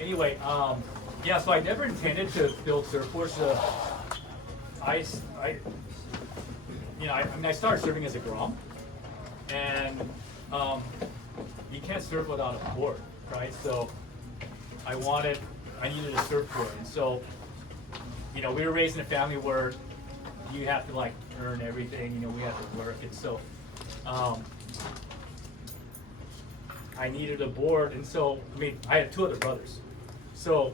Anyway, yeah, so I never intended to build surfboards. I started surfing as a grom, and you can't surf without a board, right? So I needed a surfboard, and so, we were raised in a family where you have to like earn everything. We have to work, and so I needed a board, and so I had two other brothers, so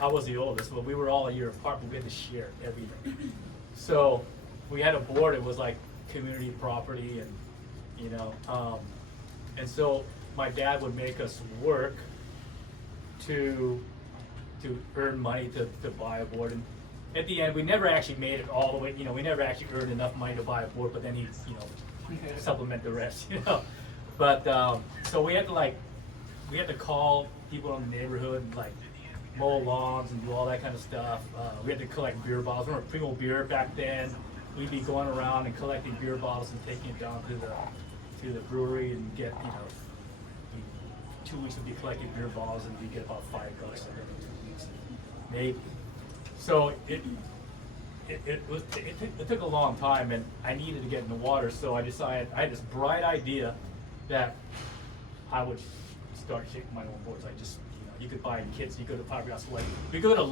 I was the oldest, but we were all a year apart, but we had to share everything. So we had a board. It was like community property, and so my dad would make us work to earn money to buy a board. And at the end, we never actually made it all the way. We never actually earned enough money to buy a board, but then he'd supplement the rest. But so we had to call people in the neighborhood and like mow lawns and do all that kind of stuff. We had to collect beer bottles. Remember Primo beer back then? We'd be going around and collecting beer bottles and taking it down to the brewery and get 2 weeks would be collecting beer bottles and we get about $5 every 2 weeks, maybe. So it took a long time, and I needed to get in the water. So I decided I had this bright idea that I would start shaping my own boards. You could buy kits. You go to Fiberglass Hawaii. We go to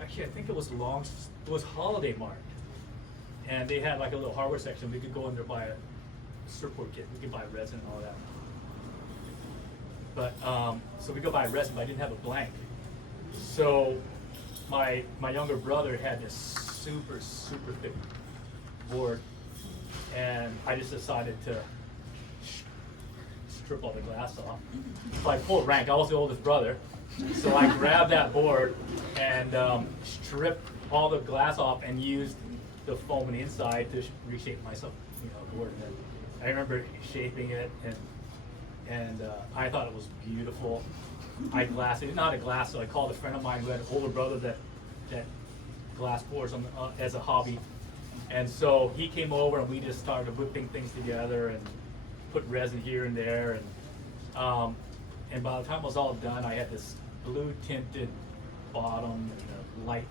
I think it was Holiday Mart, and they had like a little hardware section. We could go in there buy a surfboard kit. We could buy resin and all that. But so we go buy resin, but I didn't have a blank. So my younger brother had this super thick board, and I just decided to strip all the glass off. So I pulled rank. I was the oldest brother, so I grabbed that board and stripped all the glass off and used the foam on the inside to reshape myself, board. And I remember shaping it, and I thought it was beautiful. I glassed it. Didn't know how to glass, so I called a friend of mine who had an older brother that glass boards as a hobby. And so he came over and we just started whipping things together and put resin here and there. And by the time it was all done, I had this blue tinted bottom and a light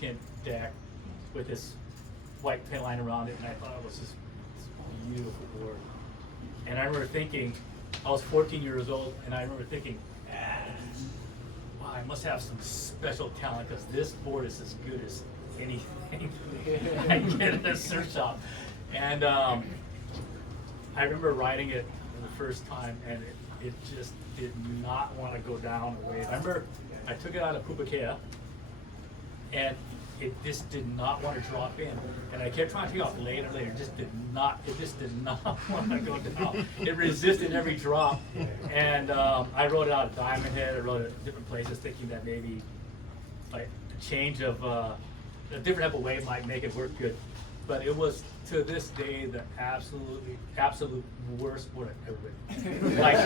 tint deck with this white paint line around it, and I thought it was this beautiful board. And I remember thinking, I was 14 years old, and I remember thinking, wow, I must have some special talent because this board is as good as anything I can get in a surf shop. And I remember riding it for the first time, and it just did not want to go down a wave. I remember I took it out of Pupukea, and it just did not want to drop in. And I kept trying to take it off later. It just did not want to go down. It resisted every drop. And I rode it out of Diamond Head. I rode it at different places thinking that maybe like a change of, a different type of wave might make it work good. But it was, to this day, the absolute worst board I've ever ridden. Like,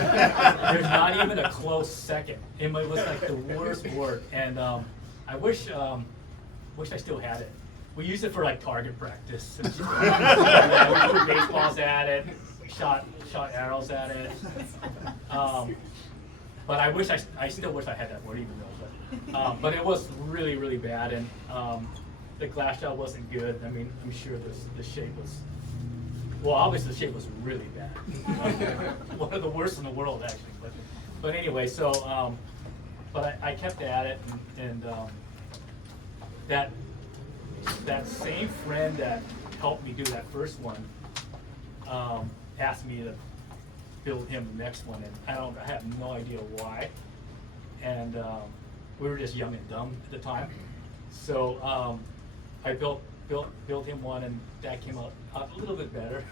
there's not even a close second. It was like the worst board. And I wish I still had it. We used it for like target practice. We threw baseballs at it, shot arrows at it. But I still wish I had that board, even though. But it was really, really bad, and the glass shot wasn't good. I mean, I'm sure the shape was. Well, obviously the shape was really bad. One of the worst in the world, actually. But anyway, so but I kept at it, and that same friend that helped me do that first one asked me to build him the next one, and I have no idea why. And we were just young and dumb at the time, so I built him one, and that came out a little bit better.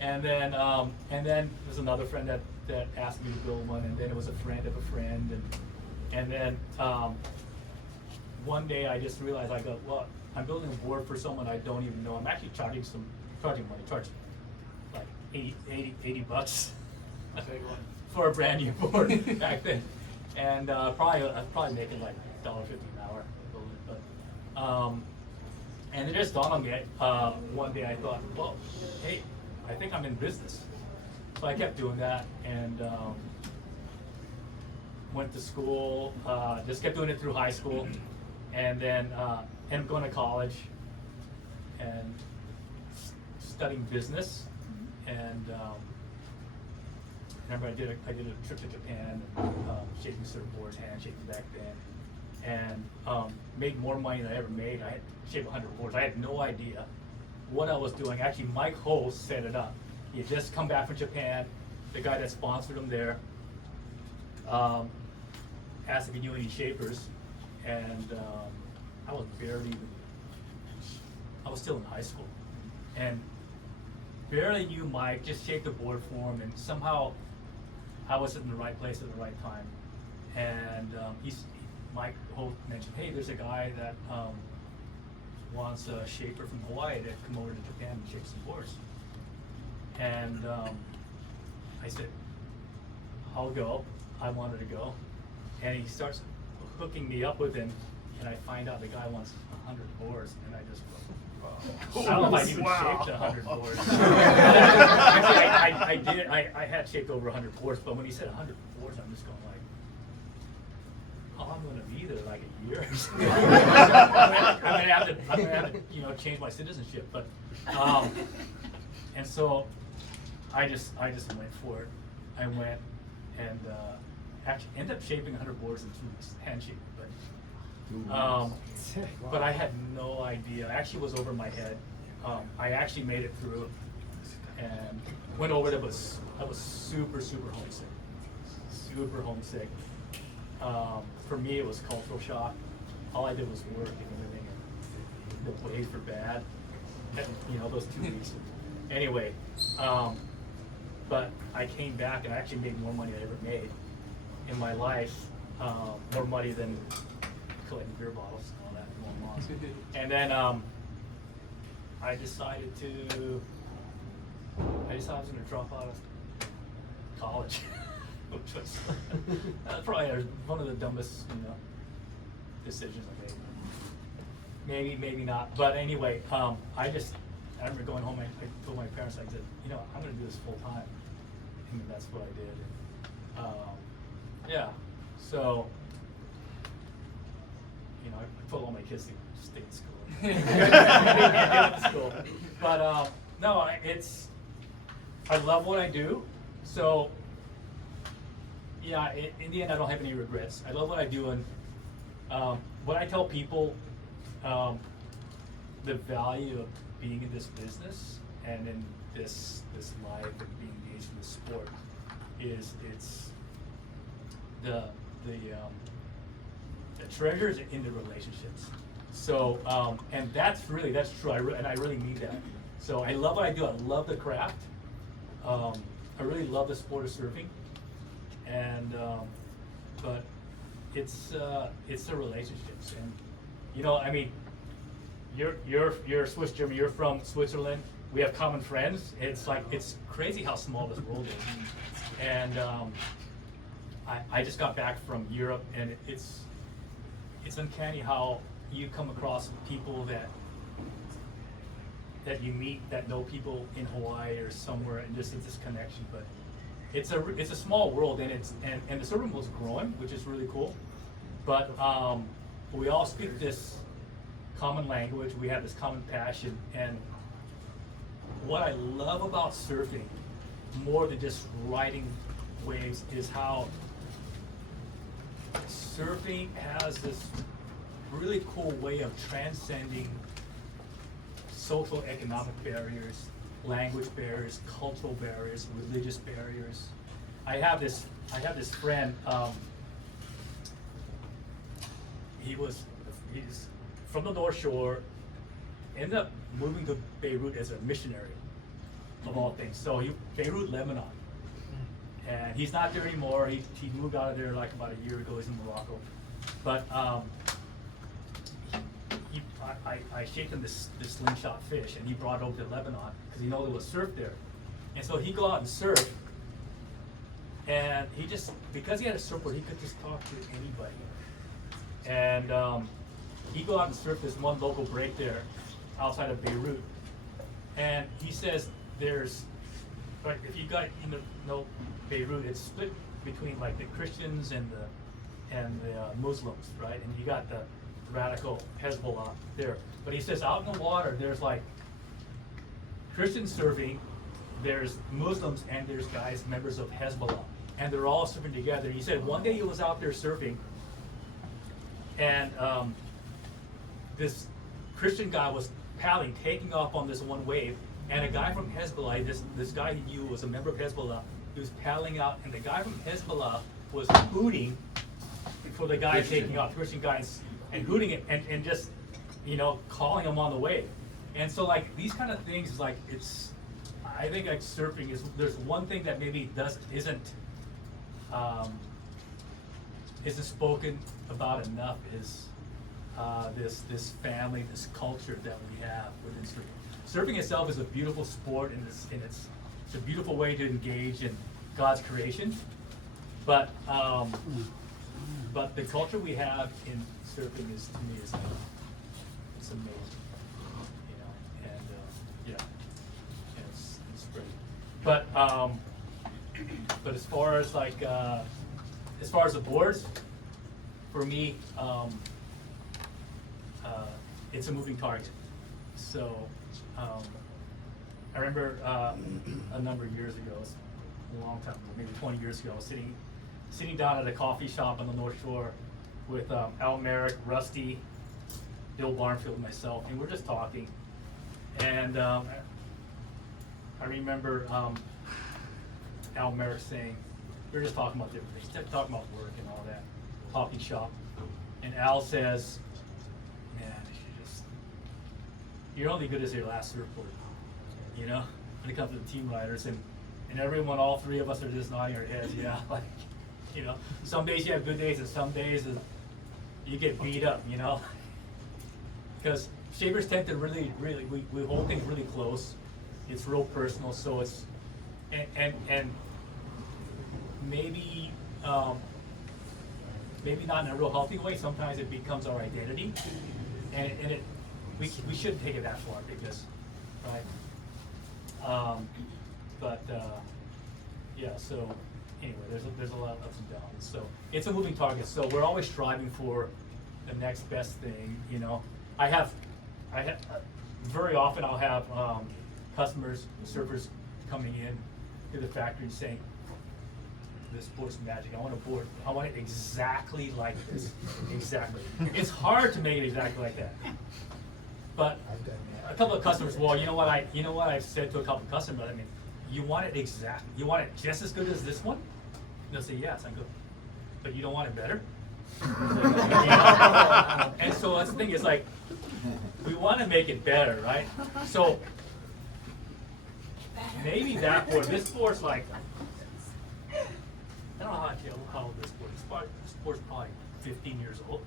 and then there's another friend that asked me to build one, and then it was a friend of a friend, and then one day I just realized, I go, well, I'm building a board for someone I don't even know. I'm actually charging money, like 80 bucks for a brand new board back then. And I was probably making like $1.50 an hour. But, and it just dawned on me, one day I thought, well, hey, I think I'm in business. So I kept doing that, and went to school, just kept doing it through high school, and then ended up going to college and studying business. And remember, I did a trip to Japan, shaping surfboards, hand shaping back then, and made more money than I ever made. I had shaped 100 boards. I had no idea what I was doing. Actually, Mike Ho set it up. He had just come back from Japan. The guy that sponsored him there asked if he knew any shapers, and I was still in high school, and barely knew Mike, just shaped the board for him, and somehow I was in the right place at the right time. And Mike Holt mentioned, hey, there's a guy that wants a shaper from Hawaii to come over to Japan and shape some boards. And I said, I'll go. I wanted to go. And he starts hooking me up with him, and I find out the guy wants 100 boards, and I just go, I don't know if I even shaped 100 boards. Actually, I did. I had shaped over 100 boards, but when he said 100 boards, I'm just going like, oh, I'm going to be there like a year. I'm gonna have to, change my citizenship. But, and so I just went for it. I went and actually ended up shaping 100 boards in 2 weeks, hand shaping. But I had no idea. I actually was over my head. I actually made it through and went over there. I was super homesick. Super homesick. For me, it was cultural shock. All I did was work and everything. And the waves were bad. And, those 2 weeks. Anyway, but I came back and I actually made more money than I ever made in my life. More money than collecting beer bottles and all that in 1 month. And then I decided I was going to drop out of college, which was probably one of the dumbest decisions I made. Maybe not. But anyway, I remember going home. I told my parents, I said, I'm going to do this full time, and that's what I did. And, yeah. So. I told all my kids to stay in school. Get to school. But no, I love what I do. So yeah, in the end, I don't have any regrets. I love what I do, and what I tell people, the value of being in this business and in this life and being engaged in this sport is the treasure is in the relationships. So, and that's true. And I really mean that. So I love what I do. I love the craft. I really love the sport of surfing. And but it's the relationships. And you're Swiss German. You're from Switzerland. We have common friends. It's crazy how small this world is. And I just got back from Europe, and it's uncanny how you come across people that you meet that know people in Hawaii or somewhere, and just it's this connection. But it's a small world, and the surfing was growing, which is really cool. But we all speak this common language. We have this common passion, and what I love about surfing more than just riding waves is how surfing has this really cool way of transcending social economic barriers, language barriers, cultural barriers, religious barriers. I have this friend, he's from the North Shore, ended up moving to Beirut as a missionary, of all things. So Beirut, Lebanon. And he's not there anymore. He moved out of there like about a year ago. He's in Morocco. But I shaped him this slingshot fish, and he brought it over to Lebanon because he knew there was surf there. And so he'd go out and surf, and because he had a surfboard, he could just talk to anybody. And he'd go out and surf this one local break there outside of Beirut. And he says there's But if you got know Beirut, it's split between like the Christians and the Muslims, right? And you got the radical Hezbollah there. But he says out in the water, there's like Christians surfing, there's Muslims, and there's guys, members of Hezbollah, and they're all surfing together. He said one day he was out there surfing, and this Christian guy was paddling, taking off on this one wave, and a guy from Hezbollah, this guy he knew was a member of Hezbollah, he was paddling out, and the guy from Hezbollah was hooting for the guy taking off, Christian guys, and hooting it, and just, calling him on the wave. And so like these kind of things is like, I think like surfing is, there's one thing that maybe isn't spoken about enough is this family, this culture that we have within surfing. Surfing itself is a beautiful sport, and it's a beautiful way to engage in God's creation. But the culture we have in surfing is, to me, it's amazing. And it's great. But as far as like the boards, for me, it's a moving target. So I remember a number of years ago, a long time ago, maybe 20 years ago, sitting down at a coffee shop on the North Shore with Al Merrick, Rusty, Bill Barnfield, and myself, and we're just talking. And I remember Al Merrick saying, we were just talking about different things, talking about work and all that, talking shop. And Al says, man, you're only good as your last surfboard, when it comes to the team riders. And everyone, all three of us are just nodding our heads, like, some days you have good days, and some days you get beat up, because shapers tend to really, we hold things really close. It's real personal, so it's, and maybe not in a real healthy way. Sometimes it becomes our identity, and we shouldn't take it that far, because, right? So anyway, there's a lot of ups and downs. So it's a moving target. So we're always striving for the next best thing. I have very often I'll have customers, surfers coming in to the factory saying, this board's magic. I want a board. I want it exactly like this. Exactly. It's hard to make it exactly like that. But a couple of customers, well, you know what I've said to a couple of customers, you want it just as good as this one? They'll say, yes, I'm good. But you don't want it better? And so that's the thing, is like, we want to make it better, right? So maybe that board, this board's like, I don't know how old this board is. This board's probably 15 years old.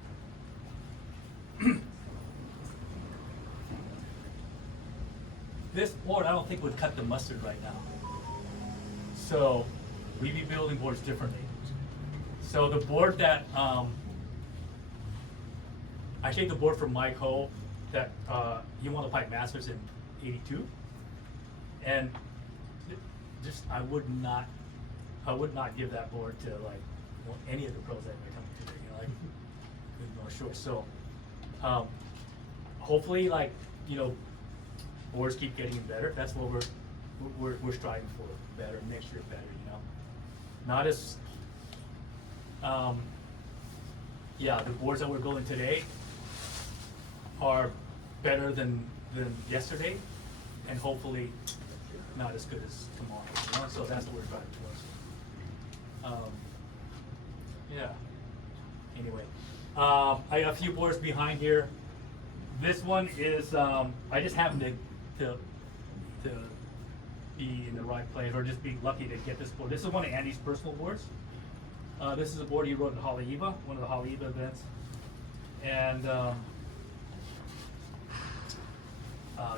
This board, I don't think would cut the mustard right now. So we'd be building boards differently. So the board that, I take the board from Mike Ho that he won the Pipe Masters in '82, and just I would not give that board to like any of the pros that may come today. Sure. So hopefully, like boards keep getting better. That's what we're striving for. Better, next year better. Not as the boards that we're building today are better than yesterday, and hopefully not as good as tomorrow. So that's what we're driving towards. Anyway, I got a few boards behind here. This one is I just happened to be in the right place, or just be lucky to get this board. This is one of Andy's personal boards. This is a board he wrote in Haleiwa, one of the Haleiwa events. And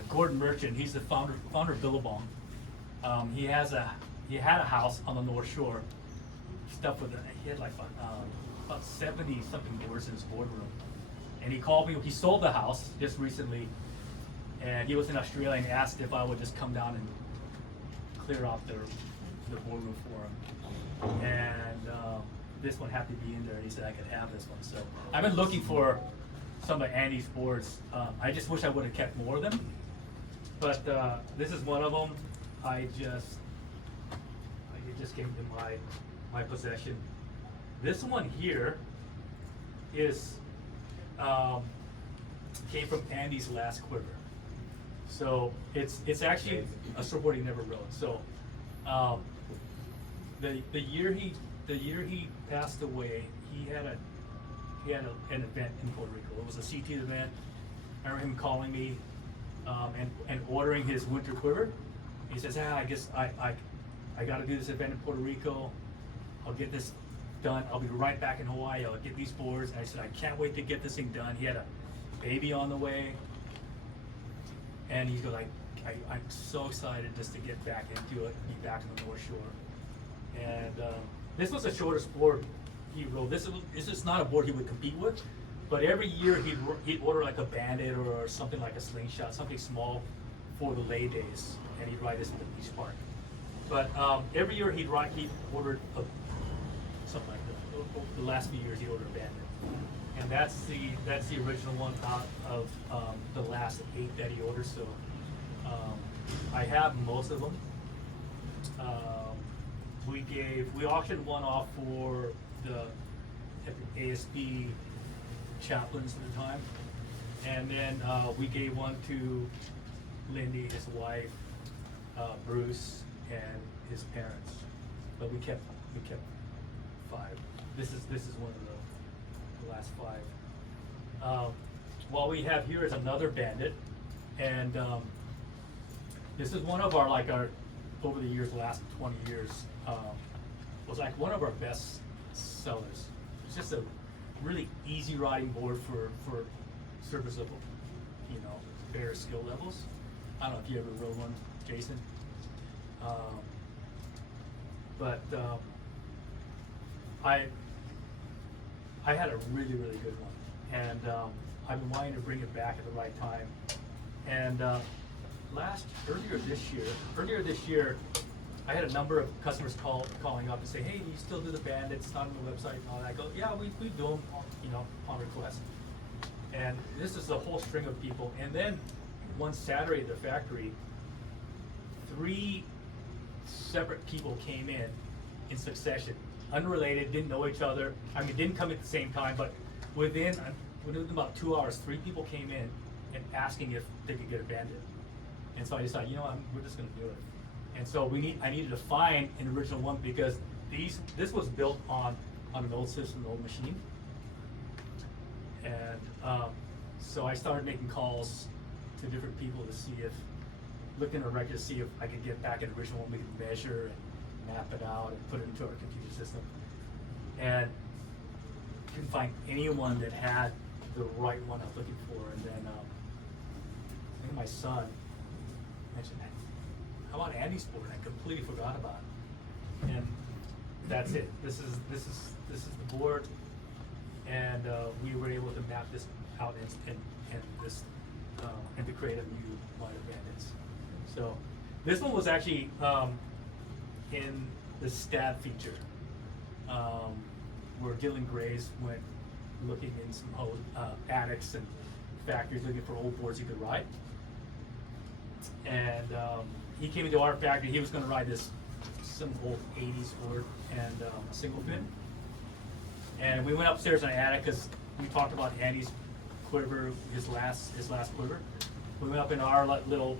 Gordon Merchant, he's the founder of Billabong. He had a house on the North Shore, stuffed with he had like about 70 something boards in his boardroom. And he called me. He sold the house just recently, and he was in Australia and asked if I would just come down and clear out the boardroom for him. And this one happened to be in there, and he said I could have this one. So I've been looking for some of Andy's boards. I just wish I would have kept more of them, but this is one of them. It just came to my possession. This one here is came from Andy's last quiver. So it's actually a surfboard he never rode. So the year he passed away, he had an event in Puerto Rico. It was a CT event. I remember him calling me and ordering his winter quiver. He says, I guess I got to do this event in Puerto Rico. I'll get this done. I'll be right back in Hawaii. I'll get these boards. And I said, I can't wait to get this thing done. He had a baby on the way. And he goes, I'm so excited just to get back into it, be back on the North Shore. And this was the shortest board he rode. This is not a board he would compete with, but every year he'd order like a Bandit or something like a Slingshot, something small for the lay days, and he'd ride this in the beach park. But every year he'd ordered something like that. The last few years he ordered a Bandit. And that's the original one out of the last 8 that he ordered. So I have most of them. We auctioned one off for the ASB chaplains at the time, and then we gave one to Lindy, his wife, Bruce, and his parents. But we kept 5. This is one of the last 5. What we have here is another Bandit, and this is one of our over the years, last 20 years, was like one of our best sellers. It's just a really easy riding board for surfers of various skill levels. I don't know if you ever rode one, Jason, but I had a really good one, and I've been wanting to bring it back at the right time. And earlier this year, I had a number of customers calling up and say, hey, do you still do the Bandits? It's not on the website and all that. I go, yeah, we do them, on request. And this is a whole string of people. And then one Saturday at the factory, 3 separate people came in succession, unrelated, didn't know each other. I mean, didn't come at the same time, but within about 2 hours, 3 people came in and asking if they could get a Bandit. And so I decided, we're just going to do it. And so I needed to find an original one because this was built on an old system, an old machine. And so I started making calls to different people to see looking at a record to see if I could get back an original one we could measure and map it out and put it into our computer system. And couldn't find anyone that had the right one I was looking for. And then I think my son mentioned, how about Andy's board? I completely forgot about it. And that's it. This is the board, and we were able to map this out and to create a new line of Bandits. So this one was actually in the stab feature, where Dylan Graves went looking in some old attics and factories looking for old boards he could ride. And he came into our factory. He was going to ride some old 80s board and a single fin. And we went upstairs in the attic because we talked about Andy's quiver, his last quiver. We went up in our little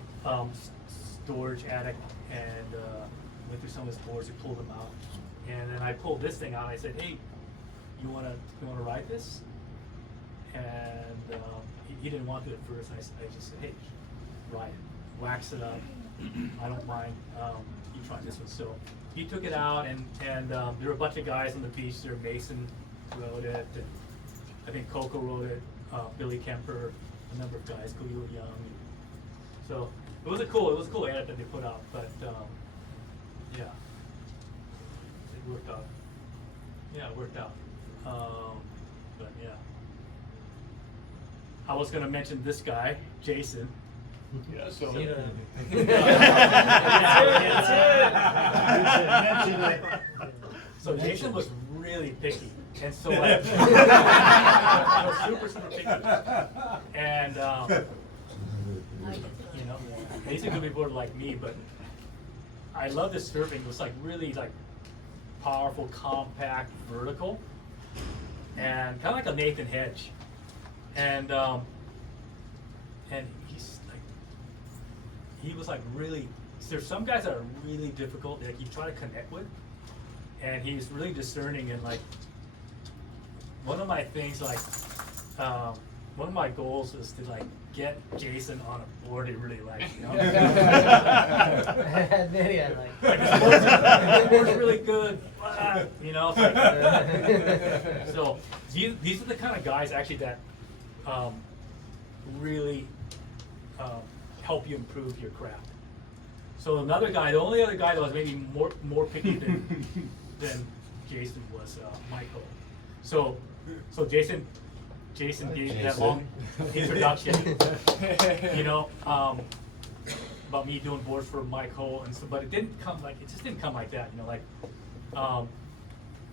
storage attic and went through some of his boards. We pulled them out, and then I pulled this thing out. I said, "Hey, you wanna ride this?" And he didn't want to at first. I just said, "Hey, ride it, wax it up. I don't mind you trying this one." So he took it out, and there were a bunch of guys on the beach there. Mason rode it, and I think Coco rode it, Billy Kemper, a number of guys, Khalil Young. So it was a cool edit that they put out, but yeah, it worked out. Yeah, it worked out. But yeah, I was gonna mention this guy, Jason. Yeah, so. So Jason was really picky, and so like, he was super picky, and you know, Jason could be bored like me, but I love this surfing. It was like really like powerful, compact, vertical, and kind of like a Nathan Hedge, and he's like, he was like really. There's some guys that are really difficult that you try to connect with, and he's really discerning. And like, one of my things, like, one of my goals is to like get Jason on a board he really likes. You know, like this board's really good. You know, it's like, so these are the kind of guys actually that really help you improve your craft. So another guy, the only other guy that was maybe more picky than Jason was Michael. So Jason gave that long introduction, you know, about me doing boards for Michael and so, but it just didn't come like that, you know, like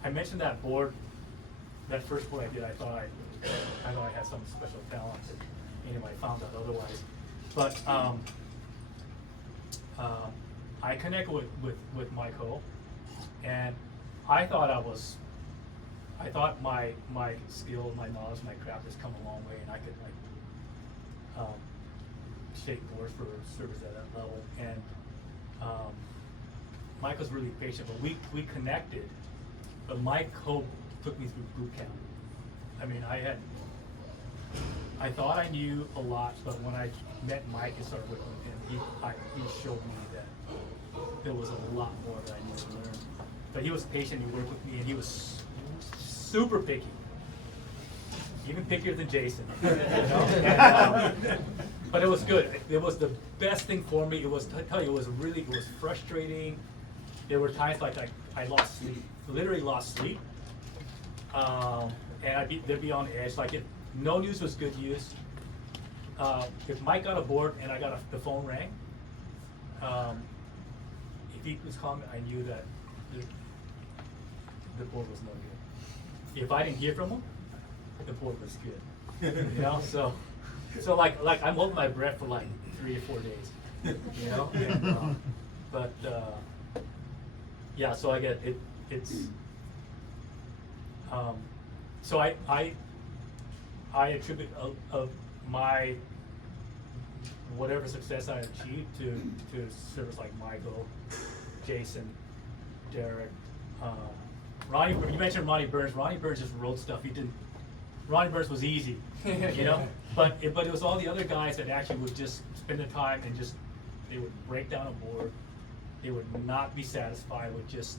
I mentioned that board, that first board I did, I thought I had some special talent. Anyway, I found out otherwise, but I connected with Michael, and I thought my skill, my knowledge, my craft has come a long way, and I could like shape boards for servers at that level. And Michael's really patient, but we connected. But Michael took me through boot camp. I mean, I thought I knew a lot, but when I met Mike and started working with him, he showed me that there was a lot more that I needed to learn. But he was patient, he worked with me, and he was super picky. Even pickier than Jason. You know? And, but it was good. It was the best thing for me. It was, I tell you, it was frustrating. There were times like I lost sleep, literally lost sleep. And they'd be on edge. Like if no news was good news. If Mike got a board and the phone rang, if he was calling, I knew that the board was no good. If I didn't hear from him, the board was good. You know, so like I'm holding my breath for like 3 or 4 days. You know, and, but yeah. So I get it. It's so I attribute my whatever success I achieved to servers like Michael, Jason, Derek, Ronnie. You mentioned Ronnie Burns. Ronnie Burns just wrote stuff. Ronnie Burns was easy, you know. But it was all the other guys that actually would just spend the time and they would break down a board. They would not be satisfied with just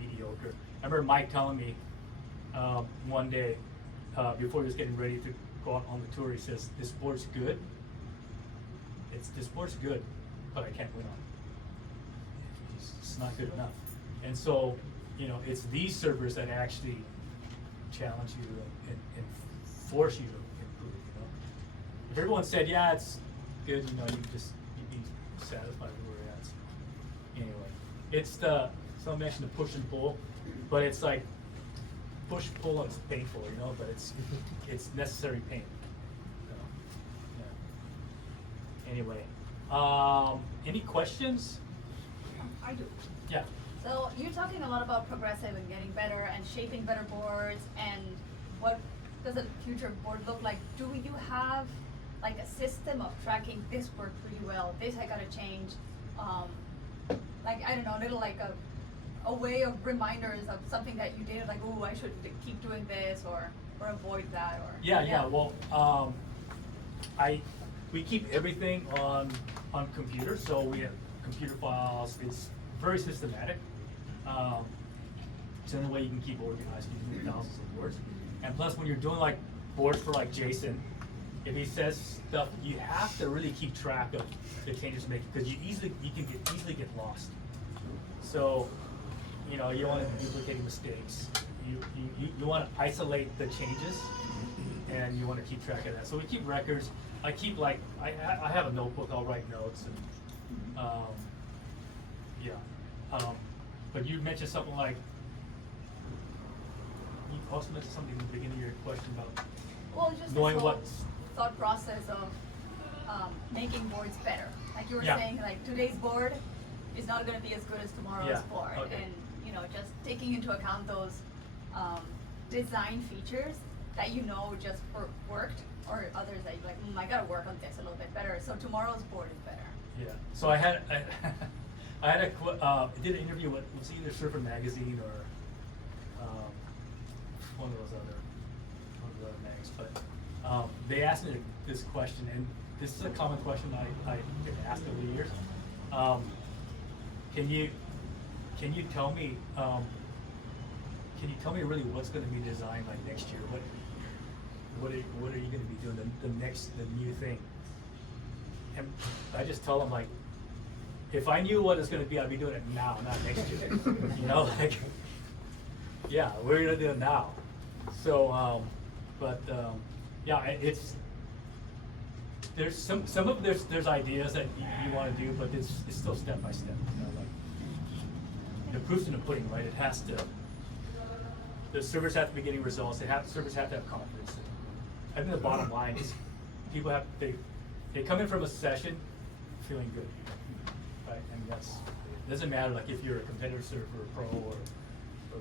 mediocre. I remember Mike telling me one day before he was getting ready to go out on the tour, he says, "This board's good. This board's good, but I can't win on it. It's not good enough." And so, you know, it's these servers that actually challenge you and force you to improve. You know, if everyone said, "Yeah, it's good," you know, you'd be satisfied with where you're at. Anyway, it's someone mentioned the push and pull, but it's like push, pull, and it's painful, you know, but it's necessary pain. So, yeah. Anyway, any questions? I do. Yeah. So you're talking a lot about progressive and getting better and shaping better boards, and what does a future board look like? Do you have like a system of tracking this worked pretty well, this I gotta change? Like, I don't know, a little like a way of reminders of something that you did, like, oh, I should keep doing this or avoid that, or Yeah. Well, we keep everything on computer, so we have computer files. It's very systematic. It's the only way you can keep organized. You can do thousands of boards, and plus, when you're doing like boards for like Jason, if he says stuff, you have to really keep track of the changes you're making, because you can easily get lost. So, you know, you don't want to duplicate mistakes. You want to isolate the changes and you want to keep track of that. So we keep records. I keep like I have a notebook. I'll write notes and yeah. But you mentioned something like you also mentioned something in the beginning of your question about Well, just knowing this whole what's thought process of making boards better. Like you were Yeah. saying, like today's board is not going to be as good as tomorrow's Yeah, board, okay. and you know, just taking into account those design features that you know just worked, or others that you're like, I got to work on this a little bit better, so tomorrow's board is better. yeah. So I had I did an interview with it was either Surfer Magazine or one of those other mags, but they asked me this question, and this is a common question I get asked over the years. Can you tell me really what's going to be designed like next year? What are you going to be doing the new thing? And I just tell them like, if I knew what it's going to be, I'd be doing it now, not next year. You know, like, yeah, we're going to do it now. So, yeah, it's there's some of there's ideas that you want to do, but it's still step by step. You know, like the proof's in the pudding, right? It has to. The servers have to be getting results. Servers have to have confidence. I think the bottom line is people have they come in from a session feeling good, right? I mean it doesn't matter like if you're a competitive surfer, a pro, or you know,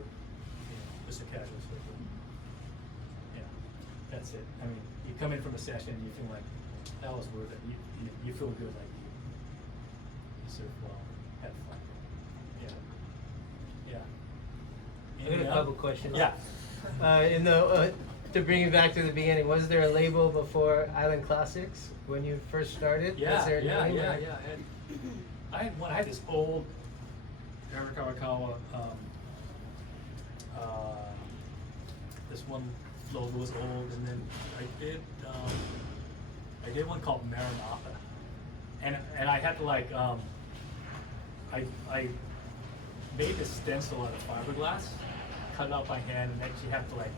just a casual surfer. Yeah, that's it. I mean, you come in from a session and you feel like that was worth it. You feel good, like you surf well, had fun. Yeah, yeah. I got a couple questions. Yeah. To bring you back to the beginning, was there a label before Island Classics when you first started? Yeah, Was there a name? yeah. I had this old Arakawa. This one logo was old, and then I did one called Maranatha, and I had to like I made this stencil out of fiberglass, cut it out by hand, and actually have to like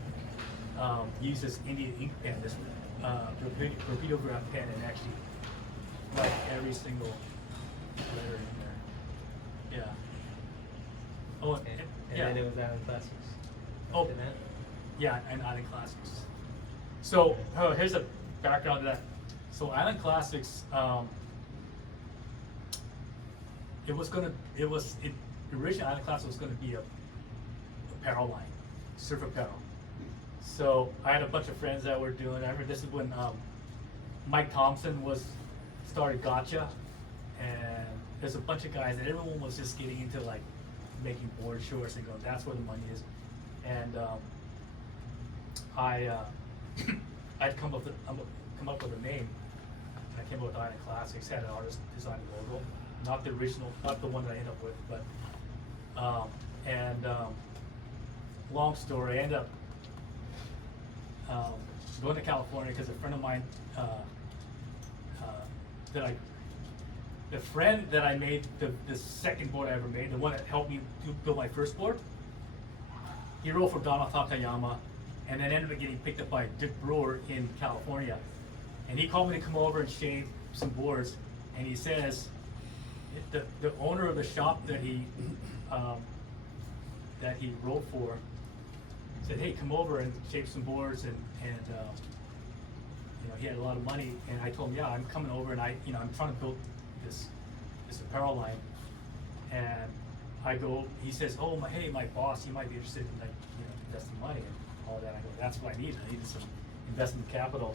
use this Indian ink pen, this rapidograph pen, and actually write every single letter in there. Yeah. Oh, And yeah. then it was Island Classics. Oh, After that? yeah, and Island Classics. So here's a background to that. So Island Classics, originally Island Classics was gonna be a apparel line, surf apparel. So I had a bunch of friends that were doing. I remember this is when Mike Thompson started Gotcha, and there's a bunch of guys, and everyone was just getting into like making board shorts and going, that's where the money is. And I'd come up with a name. I came up with Island Classics. Had an artist design the logo, not the original, not the one that I ended up with, but long story. I ended up going to California because a friend of mine the friend that I made the second board I ever made, the one that helped me to build my first board, he rode for Donna Takayama, and then ended up getting picked up by Dick Brewer in California. And he called me to come over and shape some boards, and he says the owner of the shop that he wrote for said, hey, come over and shape some boards, and you know, he had a lot of money, and I told him, yeah, I'm coming over, and I'm trying to build this apparel line. And I go, he says, oh, my boss, he might be interested in like, you know, investing money and all that. I go, that's what I need. I needed some investment capital.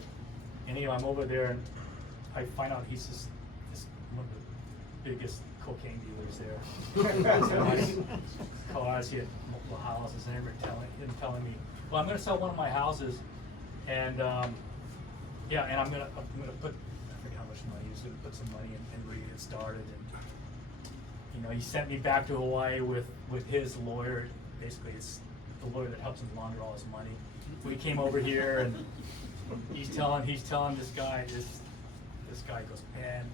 And anyway, I'm over there, and I find out he's just one of the biggest cocaine dealers there. He's got nice cars, he had multiple houses, and everything telling me, well, I'm going to sell one of my houses, and yeah, and I'm gonna put, I forget how much money, he's gonna put some money in and really get started. And you know, he sent me back to Hawaii with his lawyer. Basically, it's the lawyer that helps him launder all his money. We came over here, and he's telling this guy goes, man,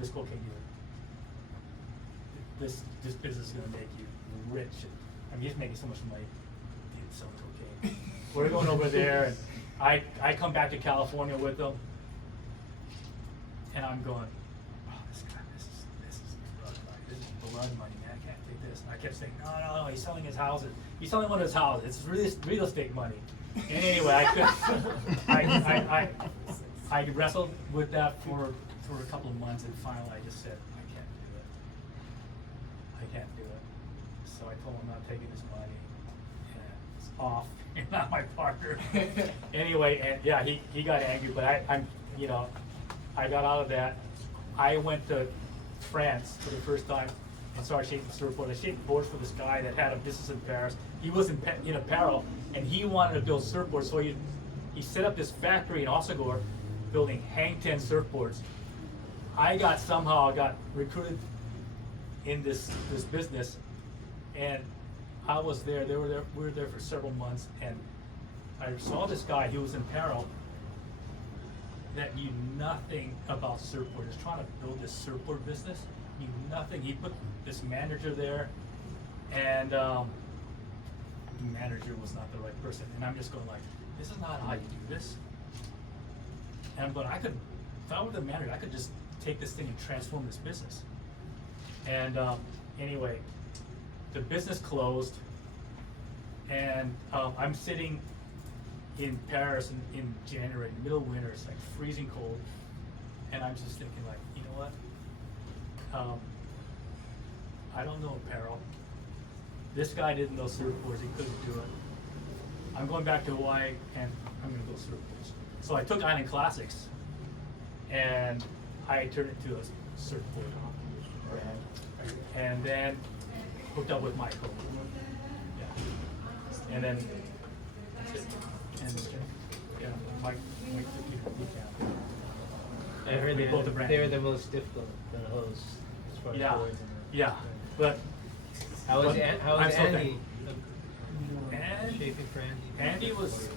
this cocaine dealer, this business is gonna make you rich. I mean, he's making so much money selling cocaine. We're going over there, and I come back to California with him, and I'm going, oh, this guy, this is blood money. This is blood money, man. I can't take this. And I kept saying, no, he's selling his houses. He's selling one of his houses. It's real estate money. And anyway, I wrestled with that for a couple of months, and finally I just said, I can't do it. I can't do it. So I told him I'm not taking this money, and it's off. You're not my partner. Anyway, and yeah, he got angry, but I'm I got out of that. I went to France for the first time and started shaping surfboards. I shaped boards for this guy that had a business in Paris. He was in apparel, and he wanted to build surfboards, so he set up this factory in Osagor building hang ten surfboards. I got recruited in this business, and I was there. We were there for several months, and I saw this guy. He was in apparel that knew nothing about surfboard. He was trying to build this surfboard business. Knew nothing. He put this manager there, and the manager was not the right person. And I'm just going like, this is not how you do this. And I'm going, if I were the manager, I could just take this thing and transform this business. And anyway, the business closed, and I'm sitting in Paris in January, middle of winter. It's like freezing cold, and I'm just thinking like, you know what? I don't know apparel. This guy didn't know surfboards. He couldn't do it. I'm going back to Hawaii, and I'm going to go surfboards. So I took Island Classics, and I turned it into a surfboard brand, and then hooked up with Michael. Yeah. And then that's it. And yeah, Mike took me to boot camp. I heard We built the brand. they were the most difficult to host as far as Yeah, boards and yeah, but how was I'm so Andy? And Shaping for Andy. Andy was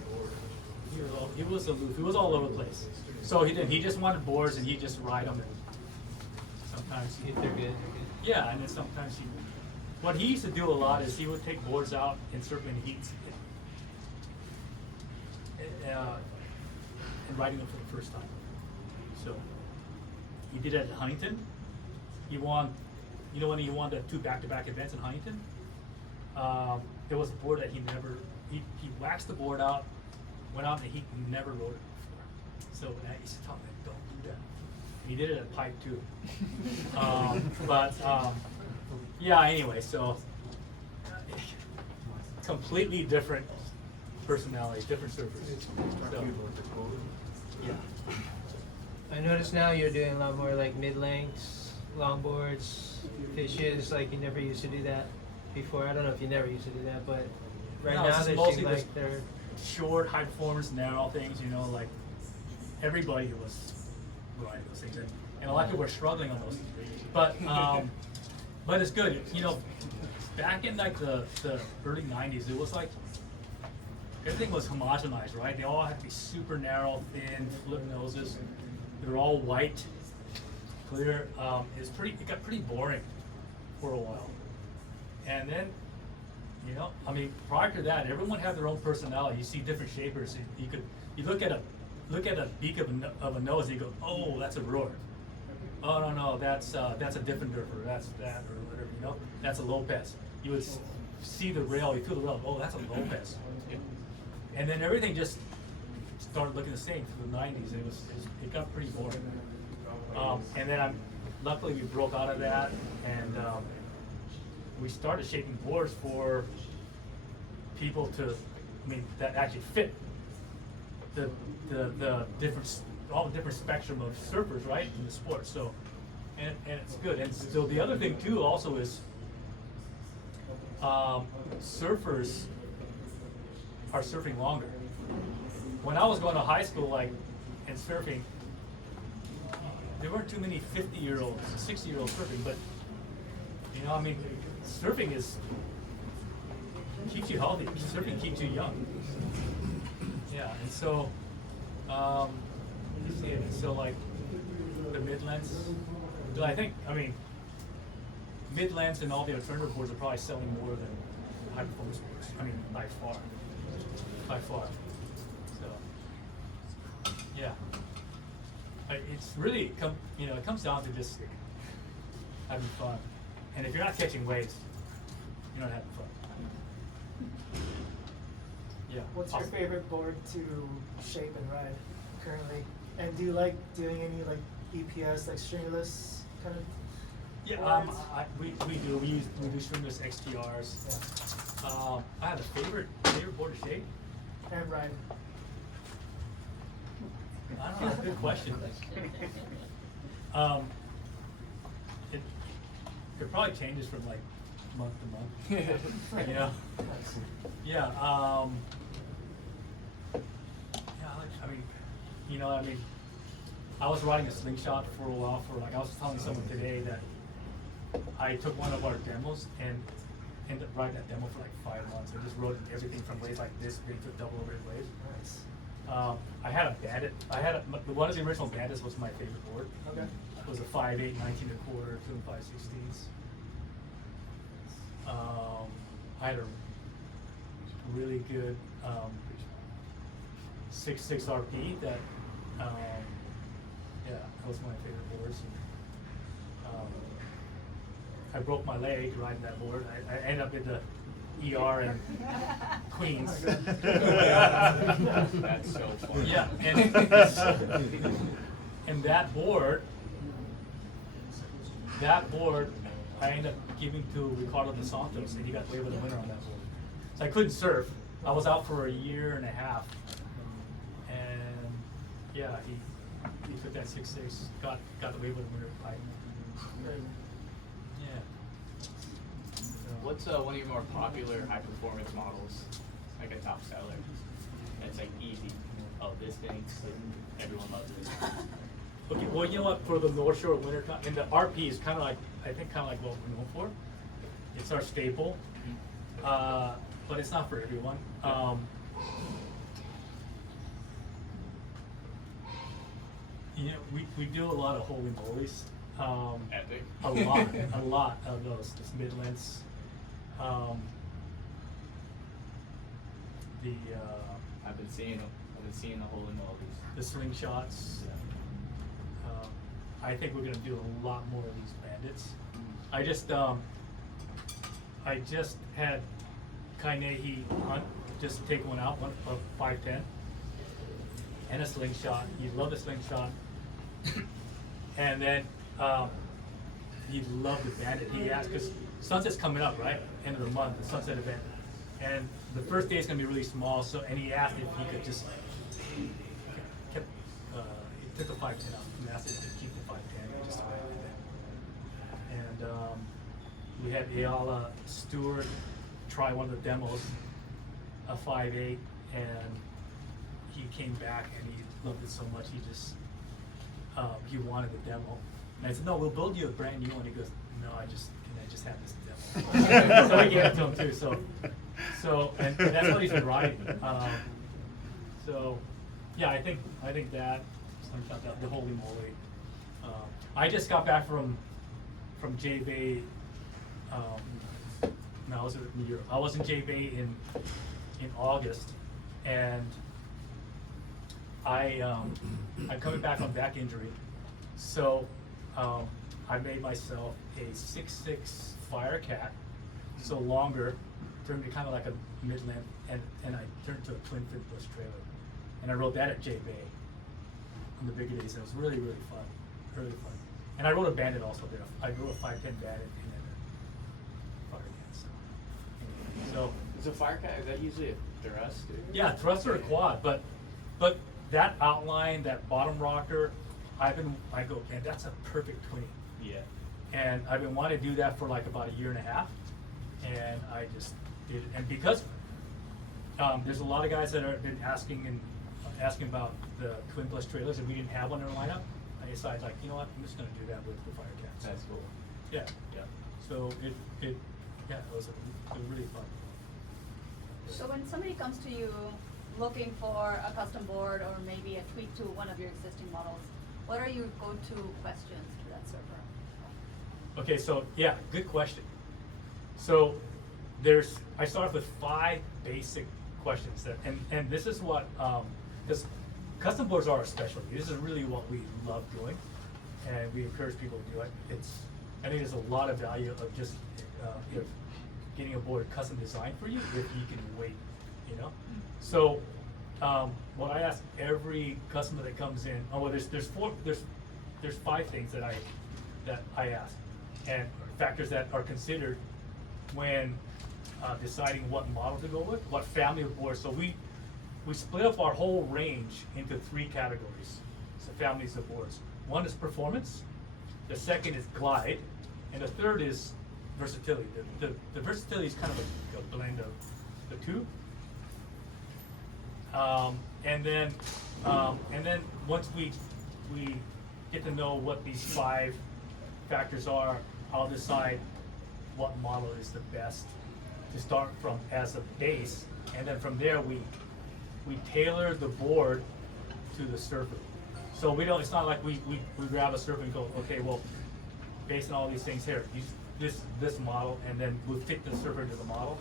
he was aloof. He was all over the place. So he just wanted boards, and he just ride them. And sometimes If they're good, they're good. yeah, and then sometimes what he used to do a lot is he would take boards out and surf in heats, and riding them for the first time. So he did it at Huntington. He won, when he won the 2 back-to-back events in Huntington. There was a board that he waxed the board out, went out in the heat, and never rode it before. So I used to tell him, don't do that. And he did it at Pipe too. Yeah, anyway, so completely different personalities, different surfers. So, yeah. I notice now you're doing a lot more like mid-lengths, longboards, fishes, like you never used to do that before. I don't know if you never used to do that, but right No, now it's they mostly seem just like they're short, high performance, narrow things, like everybody was riding those things. And a lot of people were struggling on those. But it's good. Back in like the early 90s, it was like everything was homogenized, right? They all had to be super narrow, thin, flip noses. They were all white, clear. It got pretty boring for a while. And then, prior to that, everyone had their own personality. You see different shapers. You look at a beak of a nose, and you go, oh, that's a roar. Oh no, that's a different surfer. That's that or whatever. That's a Lopez. You would see the rail, you feel the rail. Oh, that's a Lopez. And then everything just started looking the same through the 90s. It got pretty boring. And then luckily we broke out of that, and we started shaping boards for people that actually fit the different, all the different spectrum of surfers, right, in the sport. So, and it's good. And so the other thing too also is surfers are surfing longer. When I was going to high school, and surfing, there weren't too many 50-year-olds, 60-year-olds surfing, but surfing keeps you healthy. Surfing keeps you young. Yeah, and so, the mid-lengths, mid-lengths and all the alternative boards are probably selling more than high-performance boards. By far. So, Yeah. It's really it comes down to just having fun. And if you're not catching waves, you're not having fun. Yeah. What's your favorite board to shape and ride currently? And do you like doing any like EPS, like stringless kind of? Yeah, boards? we do stringless XTRs. Yeah. I have a favorite board to shape. And ride. I don't know. That's a good question. It probably changes from like month to month. You know. Yeah. I mean, I was riding a slingshot for a while. I was telling someone today that I took one of our demos and ended up riding that demo for like 5 months. I just rode everything from waves like this big to double overhead waves. Nice. I had a Bandit. One of the original Bandits was my favorite board. Okay. It was a 5.8, 19 1/4, 2 5/16. I had a really good 6.6 RP that was my favorite boards. I broke my leg riding that board. I ended up in the ER in Queens. That's so funny. Yeah, and that board, I ended up giving to Ricardo dos Santos, and he got away with the winner on that board. So I couldn't surf. I was out for a year and a half, and yeah, he took that 6.6, got away with the winner by. Yeah. What's one of your more popular high performance models, like a top seller? That's like easy. Oh, this thing, everyone loves it. Okay, well, you know what? For the North Shore Winter Cup, and the RP is kind of like, I think, kind of like what we're known for. It's our staple, but it's not for everyone. We do a lot of holy mollies. Epic. A lot of those. This mid-lengths. I've been seeing the holy mollies. The slingshots. I think we're gonna do a lot more of these bandits. I just had Kainehi Hunt just take one out, one of 5'10", and a slingshot. He loved the slingshot, and then he loved the bandit. He asked, because Sunset's coming up, right? End of the month, the Sunset event, and the first day is gonna be really small. So, and he asked if he could just he took the 5'10" out and asked if he could keep the 5'10" just to ride with it. And we had Ayala Stewart try one of the demos, a 5'8", and he came back and he loved it so much he just he wanted the demo. And I said, no, we'll build you a brand new one. He goes, no, can I just have this demo? So we gave it to him too. So and that's what he's been riding. So yeah, I think that the holy moly. I just got back from J-Bay. No, I was in Europe. I was in J-Bay in August, and I'm coming back on back injury, so I made myself a 6'6" Firecat, so longer, turned it kind of like a mid-length, and I turned to a twin fin push trailer, and I rode that at J-Bay on the bigger days, and it was really fun, really fun. And I rode a Bandit also there. I rode a 5'10" Bandit and a Firecat. So Is a Firecat, is that usually a thrust? yeah, thrust or a quad, but that outline, that bottom rocker, I go, man, that's a perfect twin. Yeah. And I've been wanting to do that for like about a year and a half, and I just did it. And because there's a lot of guys that have been asking about the twin plus trailers, and we didn't have one in our lineup, I decided, like, you know what, I'm just gonna do that with the Firecats. That's cool. Yeah. So it was really fun. So when somebody comes to you looking for a custom board or maybe a tweak to one of your existing models, what are your go-to questions to that surfer? Okay, so yeah, good question. So I start off with 5 basic questions and this is what because custom boards are our specialty. This is really what we love doing, and we encourage people to do it. I think there's a lot of value of just getting a board custom designed for you if you can wait, you know. So what I ask every customer that comes in, there's 5 things that I ask, and factors that are considered when deciding what model to go with, what family of boards. So we split up our whole range into 3 categories, so families of boards. One is performance, the second is glide, and the third is versatility. The versatility is kind of a blend of the two. And then once we get to know what these 5 factors are, I'll decide what model is the best to start from as a base, and then from there we tailor the board to the surfer. So we don't. It's not like we grab a surfer and go, okay, well, based on all these things here, use this model, and then we'll fit the surfer into the model.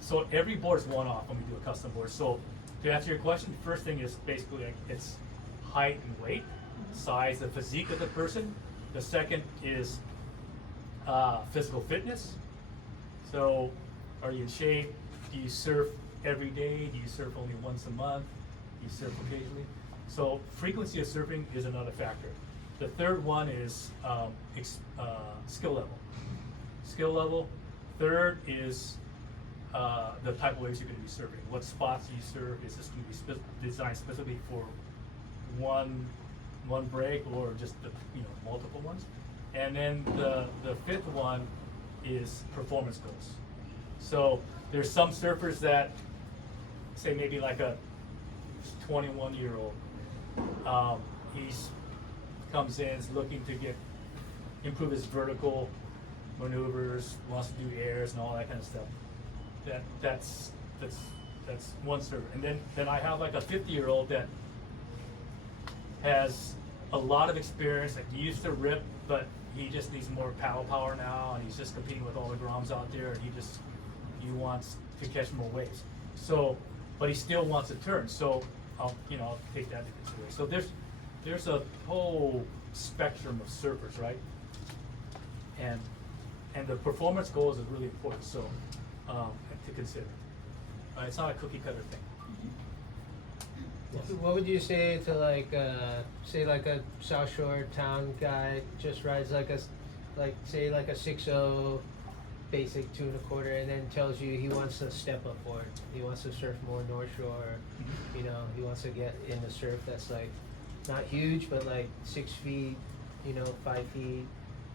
So every board is one-off when we do a custom board. So to answer your question, the first thing is basically it's height and weight, size, the physique of the person. The second is physical fitness. So are you in shape? Do you surf every day? Do you surf only once a month? Do you surf occasionally? So frequency of surfing is another factor. The third one is skill level. Skill level. Third is the type of waves you're going to be surfing. What spots you surf? Is this going to be designed specifically for one break, or just multiple ones? And then the 5th one is performance goals. So there's some surfers that say maybe like a 21-year-old. He's comes in, is looking to improve his vertical maneuvers, wants to do airs and all that kind of stuff. That's one surfer. And then I have like a 50-year-old that has a lot of experience, like he used to rip, but he just needs more paddle power now, and he's just competing with all the groms out there, and he wants to catch more waves. So, but he still wants to turn. So I'll take that into consideration. So there's a whole spectrum of surfers, right? And the performance goals is really important. So to consider. It's not a cookie cutter thing. Yes. What would you say to like a South Shore town guy just rides like a 6.0 basic 2 1/4, and then tells you he wants to step up board. He wants to surf more North Shore. He wants to get in the surf that's like not huge, but like 6 feet, 5 feet,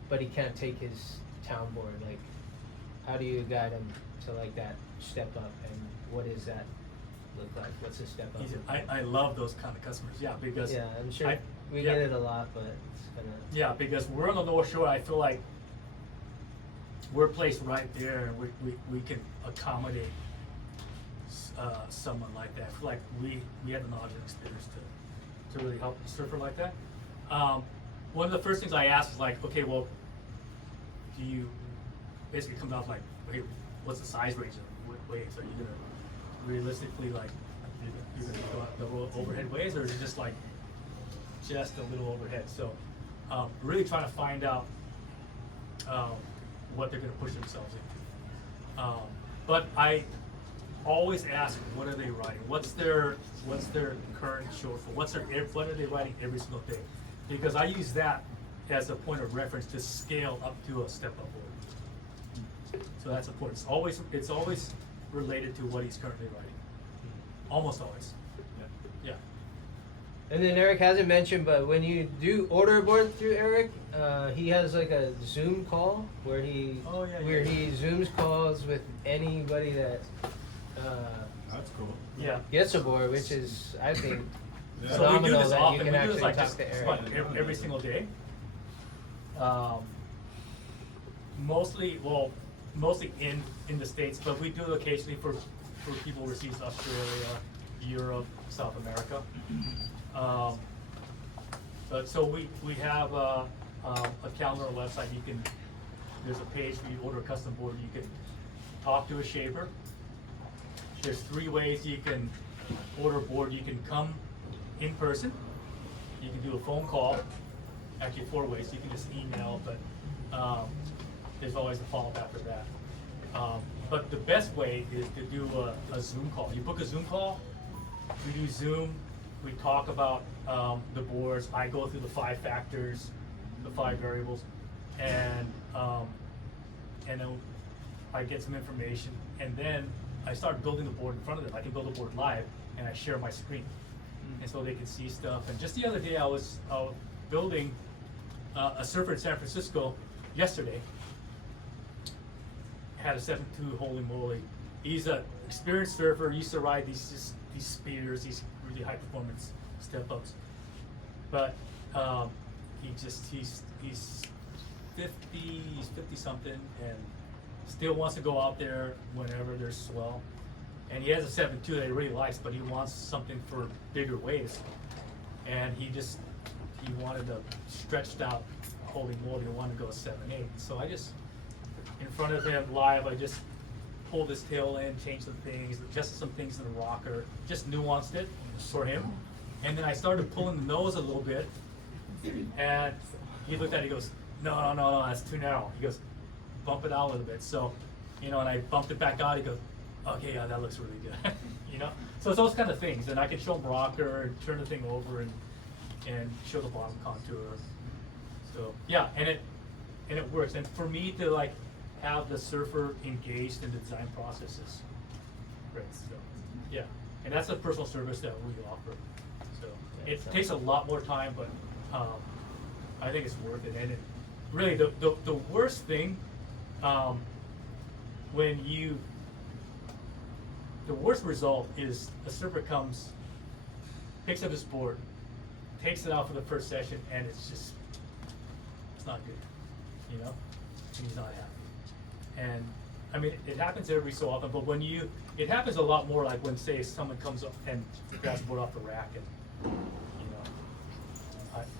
but he can't take his town board. Like, how do you guide him to like that step up, and what does that look like? What's a step up? I love those kind of customers. Yeah, because I'm sure we get it a lot, but it's kind of because we're on the North Shore. I feel like we're placed right there, and we can accommodate someone like that. I feel like we have the knowledge and experience to really help a surfer like that. One of the first things I ask is like, okay, well, do you basically come out like, okay, what's the size range of waves? Are you gonna realistically like you're gonna go out the overhead waves, or is it just like just a little overhead? So really trying to find out what they're gonna push themselves into. But I always ask, what are they riding? What's their current shortfall? What are they riding every single day? Because I use that as a point of reference to scale up to a step-up board. So that's important. It's always related to what he's currently riding. Almost always. Yeah. And then Eric hasn't mentioned, but when you do order a board through Eric, he has like a Zoom call where he Zooms calls with anybody that That's cool. Yeah. gets a board, which is, I think, Yeah. So we do phenomenal this that often. you can We do this actually like talk just to about Eric. every single day. Mostly in the States, but we do it occasionally for people overseas, Australia, Europe, South America. But so we have a calendar on the website. There's a page where you order a custom board. You can talk to a shaper. There's 3 ways you can order a board. You can come in person. You can do a phone call, actually 4 ways. You can just email, but there's always a follow-up after that. But the best way is to do a Zoom call. You book a Zoom call, we do Zoom, we talk about the boards. I go through the 5 factors, the 5 variables, and then I get some information, and then I start building the board in front of them. I can build a board live, and I share my screen, and so they can see stuff. And just the other day, I was building a surfer in San Francisco yesterday. Had a 7.2, holy moly. He's an experienced surfer, used to ride these spears, these really high performance step ups. But he's 50 something, and still wants to go out there whenever there's swell. And he has a 7.2 that he really likes, but he wants something for bigger waves. And he wanted a stretched out, holy moly, he wanted to go 7.8. So I just, in front of him live, I just pulled his tail in, changed some things, adjusted some things in the rocker, just nuanced it for him. And then I started pulling the nose a little bit, and he looked at it, he goes, no, that's too narrow. He goes, bump it out a little bit. So, and I bumped it back out, he goes, okay, yeah, that looks really good. So it's those kind of things. And I can show him rocker and turn the thing over and show the bottom contour. So yeah, and it works. And for me to like have the surfer engaged in the design processes. Great. So yeah. And that's a personal service that we offer. So it takes a lot more time, but I think it's worth it. And it really the worst thing the worst result is a surfer comes, picks up his board, takes it out for the first session, and it's not good, and he's not happy. And I mean, it happens every so often, but it happens a lot more like when, say, someone comes up and grabs the board off the rack, and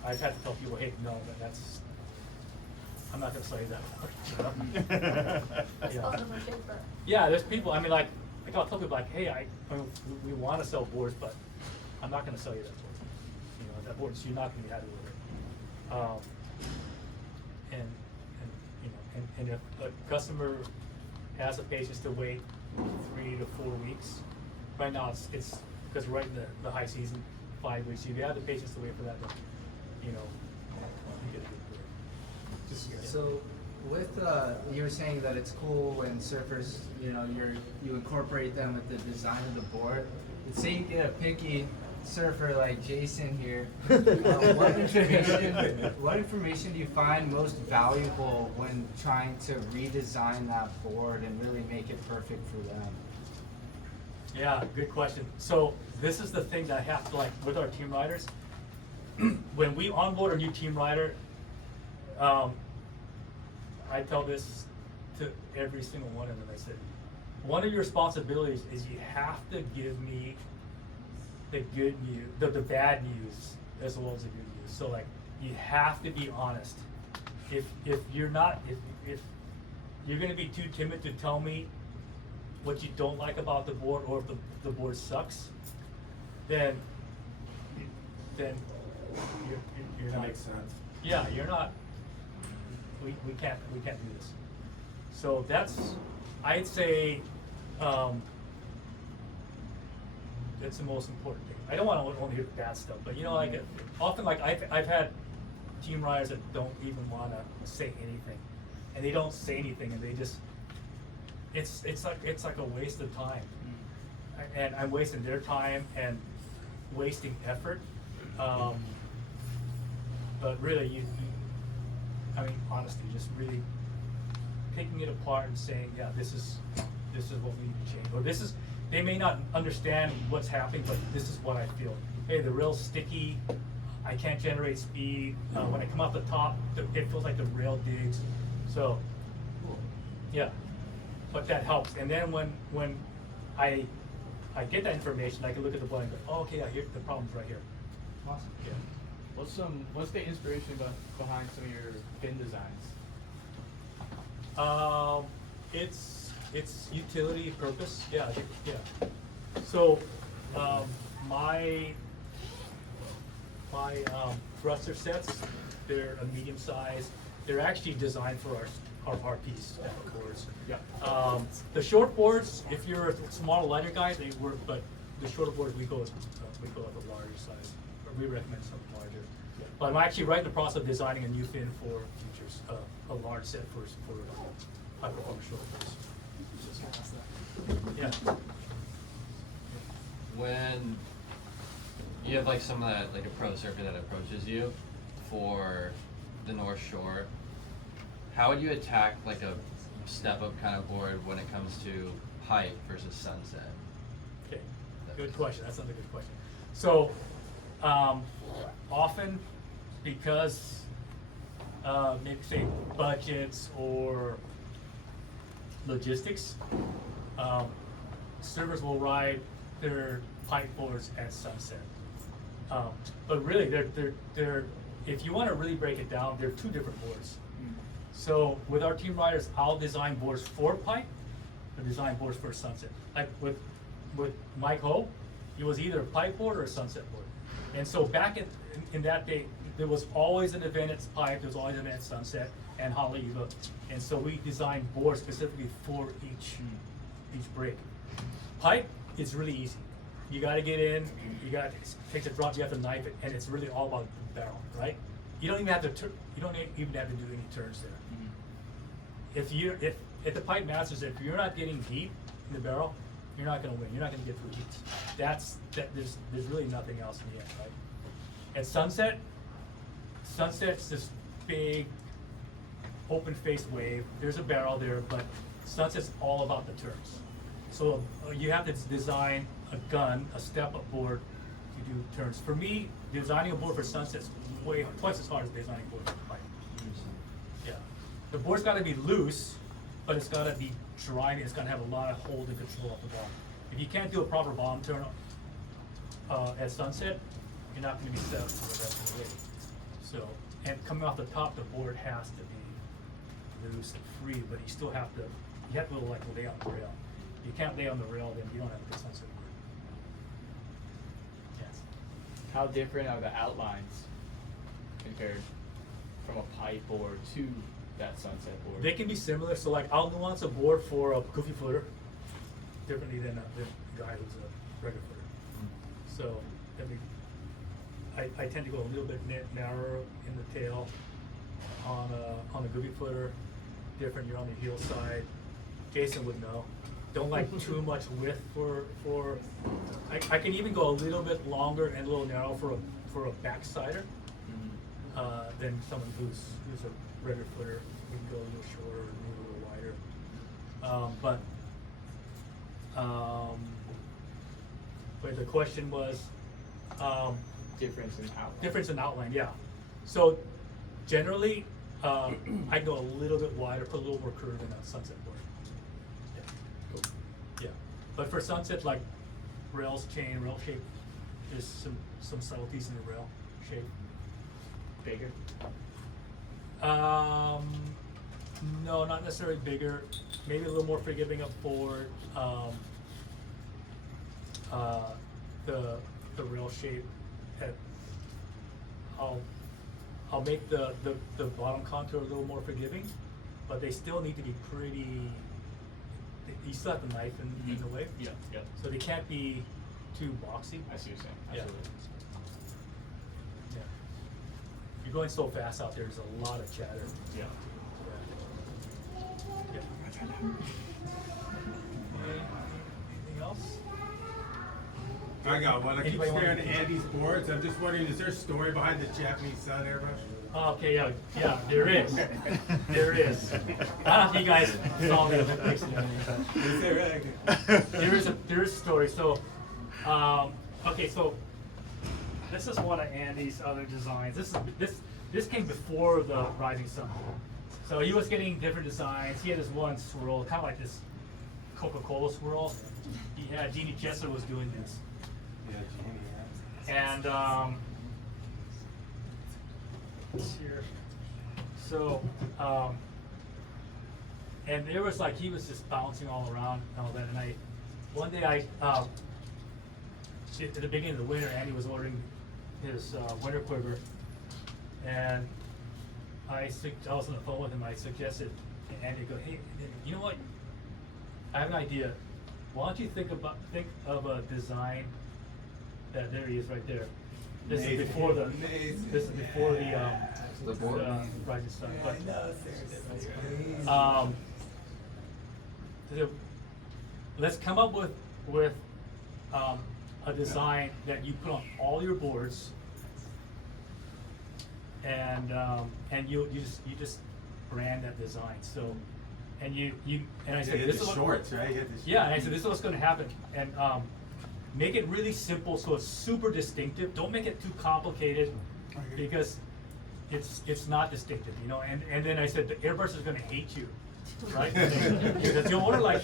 I've had to tell people, hey, no, I'm not gonna sell you that board. That's Yeah. part of my paper. Yeah, there's people, I mean, like I'll tell people like, hey, we want to sell boards, but I'm not going to sell you that board. That board, you're not going to be happy with it. And if a customer has the patience to wait 3 to 4 weeks, right now it's because we're right in the high season, 5 weeks. If you have the patience to wait for that, then, you get a good board. So with you were saying that it's cool when surfers, you incorporate them with the design of the board. Let's say you get a picky surfer like Jason here. What information do you find most valuable when trying to redesign that board and really make it perfect for them? Yeah, good question. So this is the thing that I have to like with our team riders. When we onboard a new team rider, I tell this to every single one of them. I said, one of your responsibilities is you have to give me the good news, the bad news, as well as the good news. So like, you have to be honest. If you're not, if you're gonna be too timid to tell me what you don't like about the board, or if the board sucks, then you're That not. makes sense. Yeah, you're not. We can't do this. So that's, I'd say, that's the most important thing. I don't want to only hear the bad stuff, but like often, like I've had team riders that don't even want to say anything, and they don't say anything, and they just, it's like a waste of time, and I'm wasting their time and wasting effort. But really, I mean, honestly, just really picking it apart and saying, yeah, this is what we need to change. Or they may not understand what's happening, but this is what I feel. Hey, the rail's sticky, I can't generate speed. When I come off the top, it feels like the rail digs. So, yeah, but that helps. And then when I get that information, I can look at the board and go, oh, okay, I hear the problem's right here. Awesome. Yeah. What's the inspiration behind some of your fin designs? It's utility purpose. Yeah, I think, yeah. So, my thruster sets. They're a medium size. They're actually designed for our piece boards. Yeah. The short boards, if you're a smaller, lighter guy, they work, but the shorter boards we go with a larger size, or we recommend something larger. But I'm actually right in the process of designing a new fin for futures, a large set for high performance short boards. Yeah. When you have like someone that like a pro surfer that approaches you for the North Shore, how would you attack like a step up kind of board when it comes to height versus sunset? Okay, good question. That's another good question. So, often because maybe say budgets or logistics, surfers will ride their pipe boards at sunset. But really, they're if you want to really break it down, they're two different boards. So with our team riders, I'll design boards for pipe, or design boards for sunset. Like with Mike Ho, it was either a pipe board or a sunset board. And so back in that day, there was always an event at pipe, there was always an event at sunset and Haleiwa. And so we designed boards specifically for each break. Pipe is really easy. You got to get in, it takes a drop, you have to knife it, and it's really all about the barrel, right? You don't even have to do any turns there. If the pipe masters, if you're not getting deep in the barrel, you're not going to win. You're not going to get through heats. There's really nothing else in the end, right? At sunset's this big open face wave. There's a barrel there, but sunset's all about the turns. So you have to design a gun, a step-up board to do turns. For me, designing a board for sunset's twice as hard as designing a board for pipe. Yeah, the board's got to be loose, but it's got to be dry and it's got to have a lot of hold and control off the bottom. If you can't do a proper bottom turn at sunset, you're not going to be set up for the rest of the way. So, and coming off the top, the board has to be loose and free, but you still have to like lay on the rail. If you can't lay on the rail, then you don't have a good sunset board. Yes. How different are the outlines compared from a pipe board to that sunset board? They can be similar. So like I'll nuance a board for a goofy footer differently than the guy who's a regular footer. So I tend to go a little bit narrower in the tail on a goofy footer. Different, you're on the heel side. Jason would know. Don't like too much width for I can even go a little bit longer and a little narrow for a backsider than someone who's a regular footer. We can go a little shorter, maybe a little wider. But the question was Difference in outline. difference in outline, yeah. So generally, I go a little bit wider, put a little more curve in a sunset board. Yeah. Cool. Yeah. But for sunset, like rail shape, there's some subtleties in the rail shape. Bigger? No, not necessarily bigger. Maybe a little more forgiving up forward. The rail shape. I'll make the bottom contour a little more forgiving, but they still need to be pretty. You still have the knife in the way. Yeah, yeah. So they can't be too boxy. I see what you're saying. Yeah. Absolutely. Yeah. You're going so fast out there. There's a lot of chatter. Yeah. Yeah. Anything else? I got one. I keep Anybody want staring at to- Andy's boards. I'm just wondering, is there a story behind the Japanese sun airbrush? Okay, yeah, there is. There is. I don't know if you guys saw the Olympics and everything, Is there but there is a story. So, okay, so This is one of Andy's other designs. This came before the Rising Sun. so he was getting different designs. He had this one swirl, kind of like this Coca-Cola swirl. Jeannie Chesler was doing this. Yeah, Jeannie, And it's here. So and there was like he was just bouncing all around and all that. And one day at the beginning of the winter, Andy was ordering his winter quiver, and I was on the phone with him. I suggested, and he go, hey, you know what? I have an idea. Why don't you think of a design that there he is right there. This is before the The board? Rising Sun. But, I know, seriously. let's come up with a design that you put on all your boards, and you just brand that design. So, and I said, this is what, shorts, right? You had the yeah, and I said, this is what's going to happen, and make it really simple so it's super distinctive. Don't make it too complicated, because it's not distinctive, you know. And then I said, the airbrush is going to hate you, right? Because you'll order like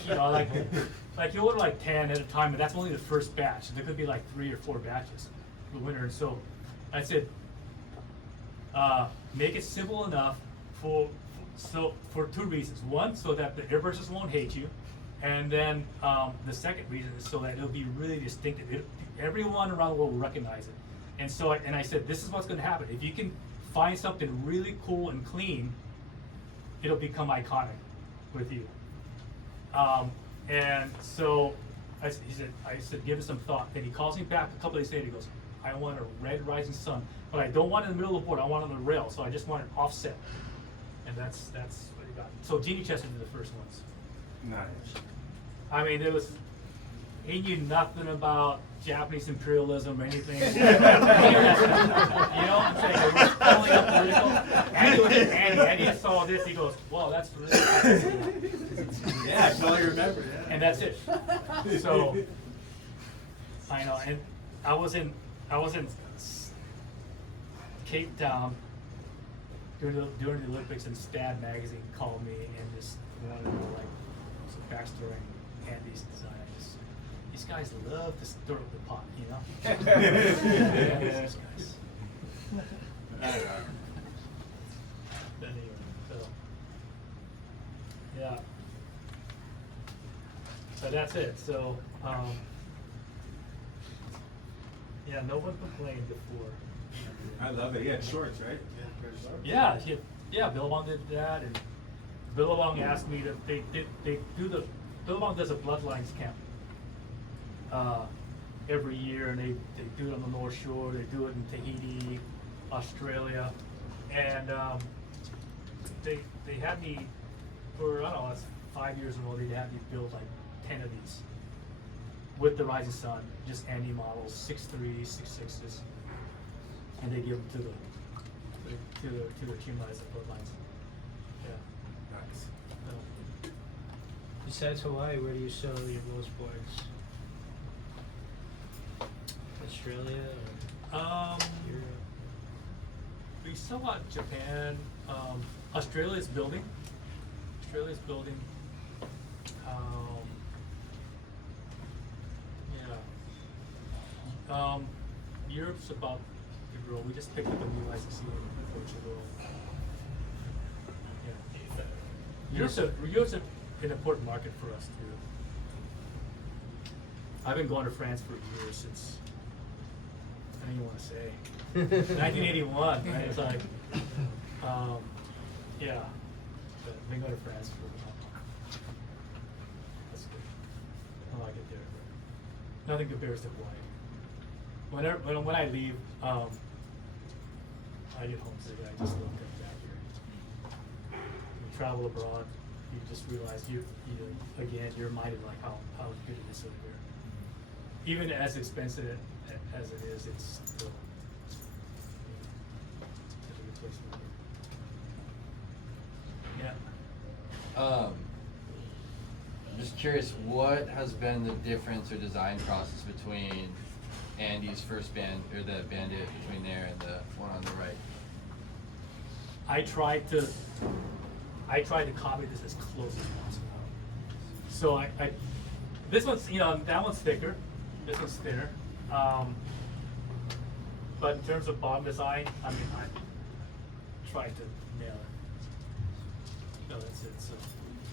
you order like 10 at a time, and that's only the first batch. There could be like 3 or 4 batches for the winter. And so I said, make it simple enough for 2 reasons. One, so that the airbrushes won't hate you, and then the second reason is so that it'll be really distinctive. Everyone around the world will recognize it. And so I said, this is what's going to happen. If you can find something really cool and clean, it'll become iconic with you. And so I said, give it some thought. Then he calls me back a couple days later. He goes, I want a red Rising Sun, but I don't want it in the middle of the board. I want it on the rail, so I just want it offset. And that's what he got. So Genie Chesters are the first ones. Nice. I mean, he knew nothing about Japanese imperialism or anything. You know what I'm saying? It was totally unpolitical. Andy saw this, he goes, "Whoa, that's really cool." Yeah, I totally remember. Yeah. And that's it. So I know, and I was in Cape Town during the Olympics, and Stad magazine called me and just wanted to know like some backstory on Andy's design. These guys love to stir up the pot, you know. Yeah, these guys. Anyway, so yeah. So that's it. So yeah, no one complained before. I love it. You had shorts, right? Yeah, Billabong did that, and Billabong asked me to. Billabong does a Bloodlines camp every year, and they do it on the North Shore. They do it in Tahiti, Australia, and they had me for, I don't know, it's 5 years in a row. They had me build like 10 of these with the Rising Sun, just Andy models, 6.3s, 6.6s, and they give them to the accumulators at Bloodlines. Yeah. Nice. So, Besides Hawaii, where do you sell your most boards? Australia or Europe? We sell out Japan. Australia's building. Europe's about to grow. We just picked up a new licensee in Portugal. Yeah. Europe's an important market for us too. I've been going to France for years, since, I don't even want to say, 1981, right? It's like, yeah, but I've been going to France for a while. That's good. I like it there. But nothing compares to Hawaii. When I leave, I get homesick. I just love coming back here. You travel abroad, you just realize again, you're reminded like how good it is over here. Even as expensive as it is, it's still such a good place to live. Yeah. I'm just curious, what has been the difference or design process between Andy's first band, or the Bandit, between there and the one on the right? I tried to copy this as close as possible. So this one's, that one's thicker. This one's thinner. But in terms of bottom design, I mean, I tried to nail it. No, that's it. So.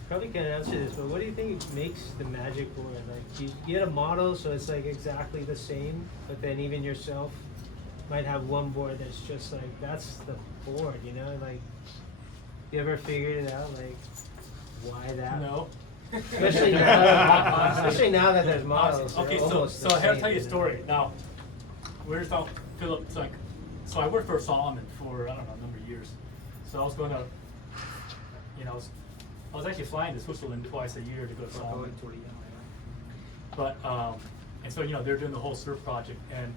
Probably can't answer this, but what do you think makes the magic board? Like, do you get a model so it's like exactly the same, but then even yourself, might have one board that's just like, that's the board, you know, like, you ever figured it out, like, why that? No. Especially now that there's models. Okay, they're so almost the I have to same, tell you a know? story. Now, where's now Philip? It's like, so I worked for Solomon for I don't know a number of years. So I was going to, you know, I was actually flying to Switzerland twice a year to go to Solomon. But and so you know they're doing the whole surf project, and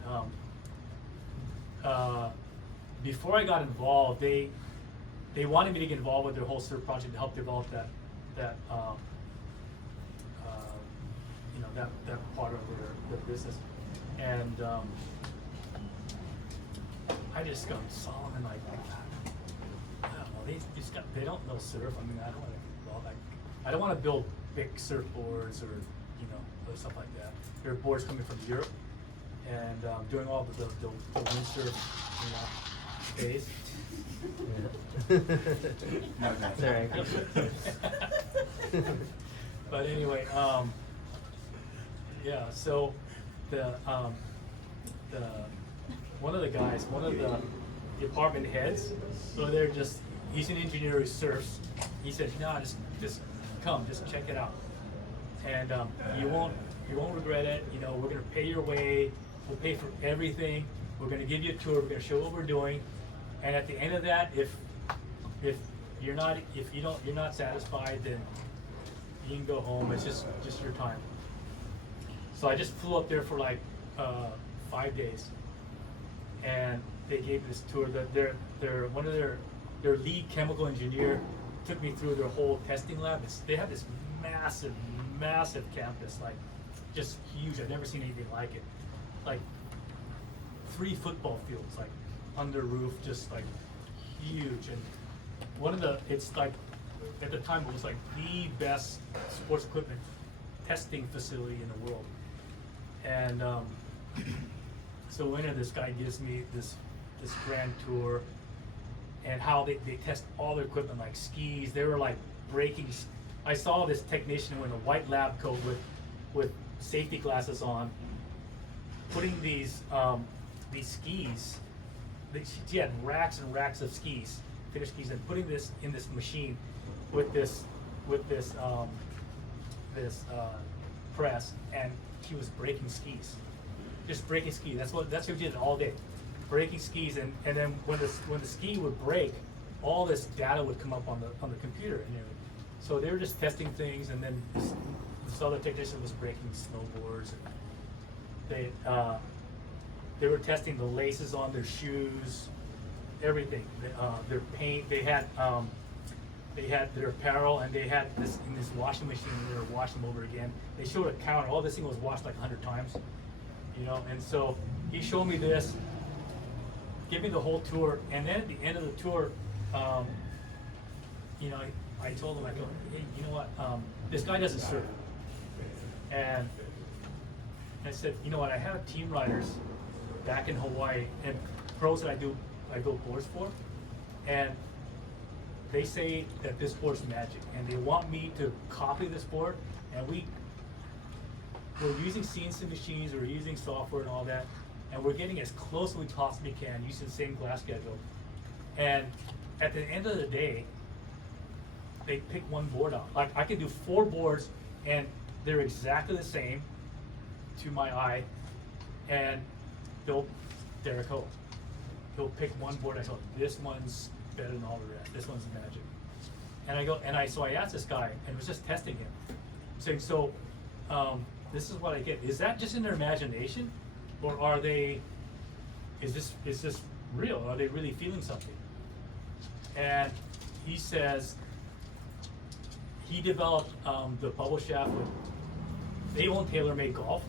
before I got involved, they wanted me to get involved with their whole surf project to help develop that you know that part of their business, and I just got Solomon like I don't know they don't know surf. I mean I don't want to build big surfboards or you know other stuff like that. There are boards coming from Europe and doing all the windsurf you know phase. It's alright. But anyway, yeah. So the one of the guys, one of the department heads, so they're just he's an engineer who surfs. He said, "No, just come, just check it out, and you won't regret it. You know, we're gonna pay your way. We'll pay for everything. We're gonna give you a tour. We're gonna show what we're doing, and at the end of that, if you're not satisfied, then you can go home. It's just your time." So I just flew up there for like 5 days, and they gave me this tour. That one of their lead chemical engineer took me through their whole testing lab. They have this massive campus, like just huge. I've never seen anything like it. Like 3 football fields, like under roof, just like huge. And it's like at the time it was like the best sports equipment testing facility in the world. And so when this guy gives me this grand tour and how they test all their equipment, like skis. They were like breaking. I saw this technician in a white lab coat with safety glasses on, putting these skis. She had racks and racks of skis, finished skis, and putting this in this machine with this press, and she was breaking skis, just breaking skis. That's what she did all day, breaking skis, and then when the ski would break, all this data would come up on the computer, and so they were just testing things, and then this other technician was breaking snowboards, and they were testing the laces on their shoes, everything, their paint. They had their apparel, and they had this in this washing machine, and they were washing them over again. They showed a counter. All this thing was washed like 100 times, you know. And so he showed me this, gave me the whole tour, and then at the end of the tour, you know, I told him, I go, hey, you know what? This guy doesn't surf, and I said, you know what? I have team riders back in Hawaii and pros that I build boards for, and they say that this board's magic, and they want me to copy this board, and we're using CNC machines, we're using software and all that, and we're getting as close as we possibly can using the same glass schedule. And at the end of the day, they pick one board out. Like I could do 4 boards, and they're exactly the same to my eye, and Derek Ho, he'll pick one board. I go, this one's better than all the rest. This one's magic. And so I asked this guy, and was just testing him, saying, so this is what I get. Is that just in their imagination, or is this real? Are they really feeling something? And he says he developed the bubble shaft with, they own TaylorMade Golf,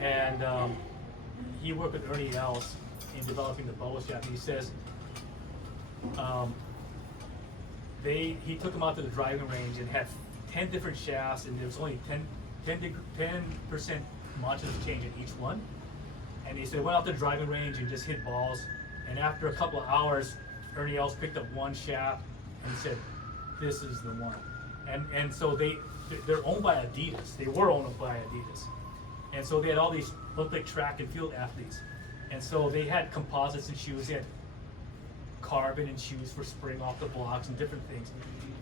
and he worked with Ernie Els in developing the bubble shaft. And he says he took him out to the driving range and had 10 different shafts, and there was only 10% modulus change in each one. And he said went out to the driving range and just hit balls. And after a couple of hours, Ernie Els picked up one shaft and said, "This is the one." And so they're owned by Adidas. They were owned by Adidas, and so they had all these Olympic track and field athletes. And so they had composites in shoes, they had carbon in shoes for spraying off the blocks and different things.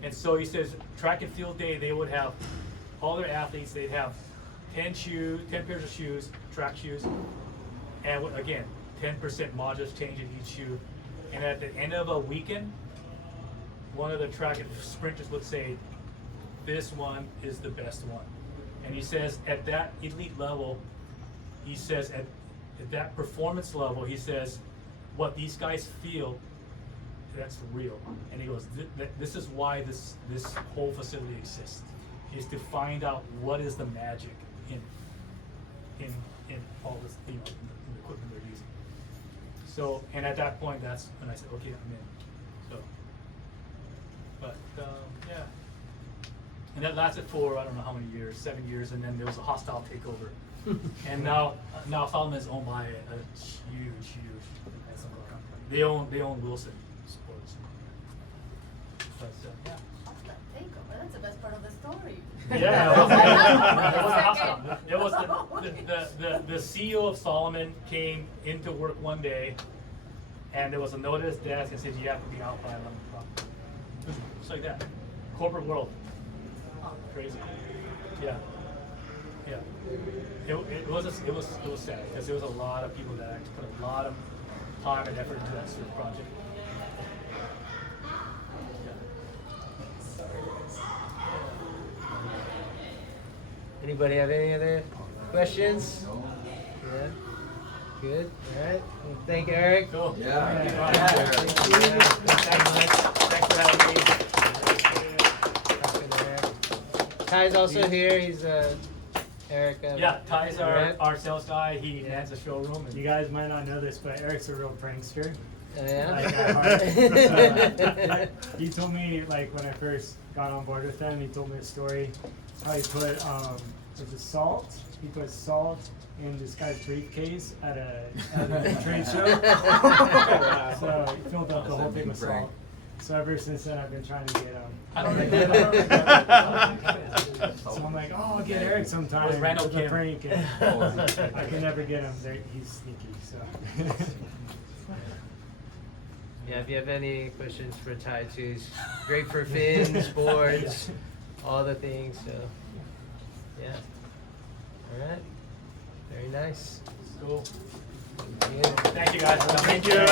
And so he says track and field day, they would have all their athletes, they'd have 10 pairs of shoes, track shoes, and again, 10% modules change in each shoe. And at the end of a weekend, one of the track and sprinters would say, this one is the best one. And he says at that elite level, he says at that performance level, he says, what these guys feel, that's real. And he goes, this is why this whole facility exists, is to find out what is the magic in all this, in the equipment they're using. So, and at that point, that's when I said, okay, I'm in. So, but yeah. And that lasted for, I don't know how many years, 7 years, and then there was a hostile takeover. And now Solomon is owned by a huge company. They own Wilson Sports. But yeah. Hostile takeover. That's the best part of the story. Yeah, it wasn't hostile. It was the CEO of Solomon came into work one day, and there was a note at his desk and said you have to be out by 11 o'clock. Just like that. Corporate world. Crazy. Yeah. Yeah. It was sad because there was a lot of people that actually put a lot of time and effort into that sort of project. Anybody have any other questions? Yeah. Good. All right. Well, thank you, Eric. Cool. Yeah. Thank you. Yeah. Thanks for having me. Ty's also here. He's Eric. Yeah, Ty's Right? our sales guy. He mans the showroom. And You guys might not know this, but Eric's a real prankster. Yeah. Like, at heart. He told me, like, when I first got on board with him, he told me a story how he put was it salt? He put salt in this guy's briefcase at a trade show. So he filled up the whole thing with salt. So ever since then, I've been trying to get him. I don't know. So I'm like, oh, I'll get Eric sometime. It was Randall with a Kim. prank, and I can never get him. He's sneaky. So. Yeah, if you have any questions for Ty too, he's great for fins, boards, all the things. So, yeah. All right. Very nice. Cool. Yeah. Thank you guys for coming. Thank you.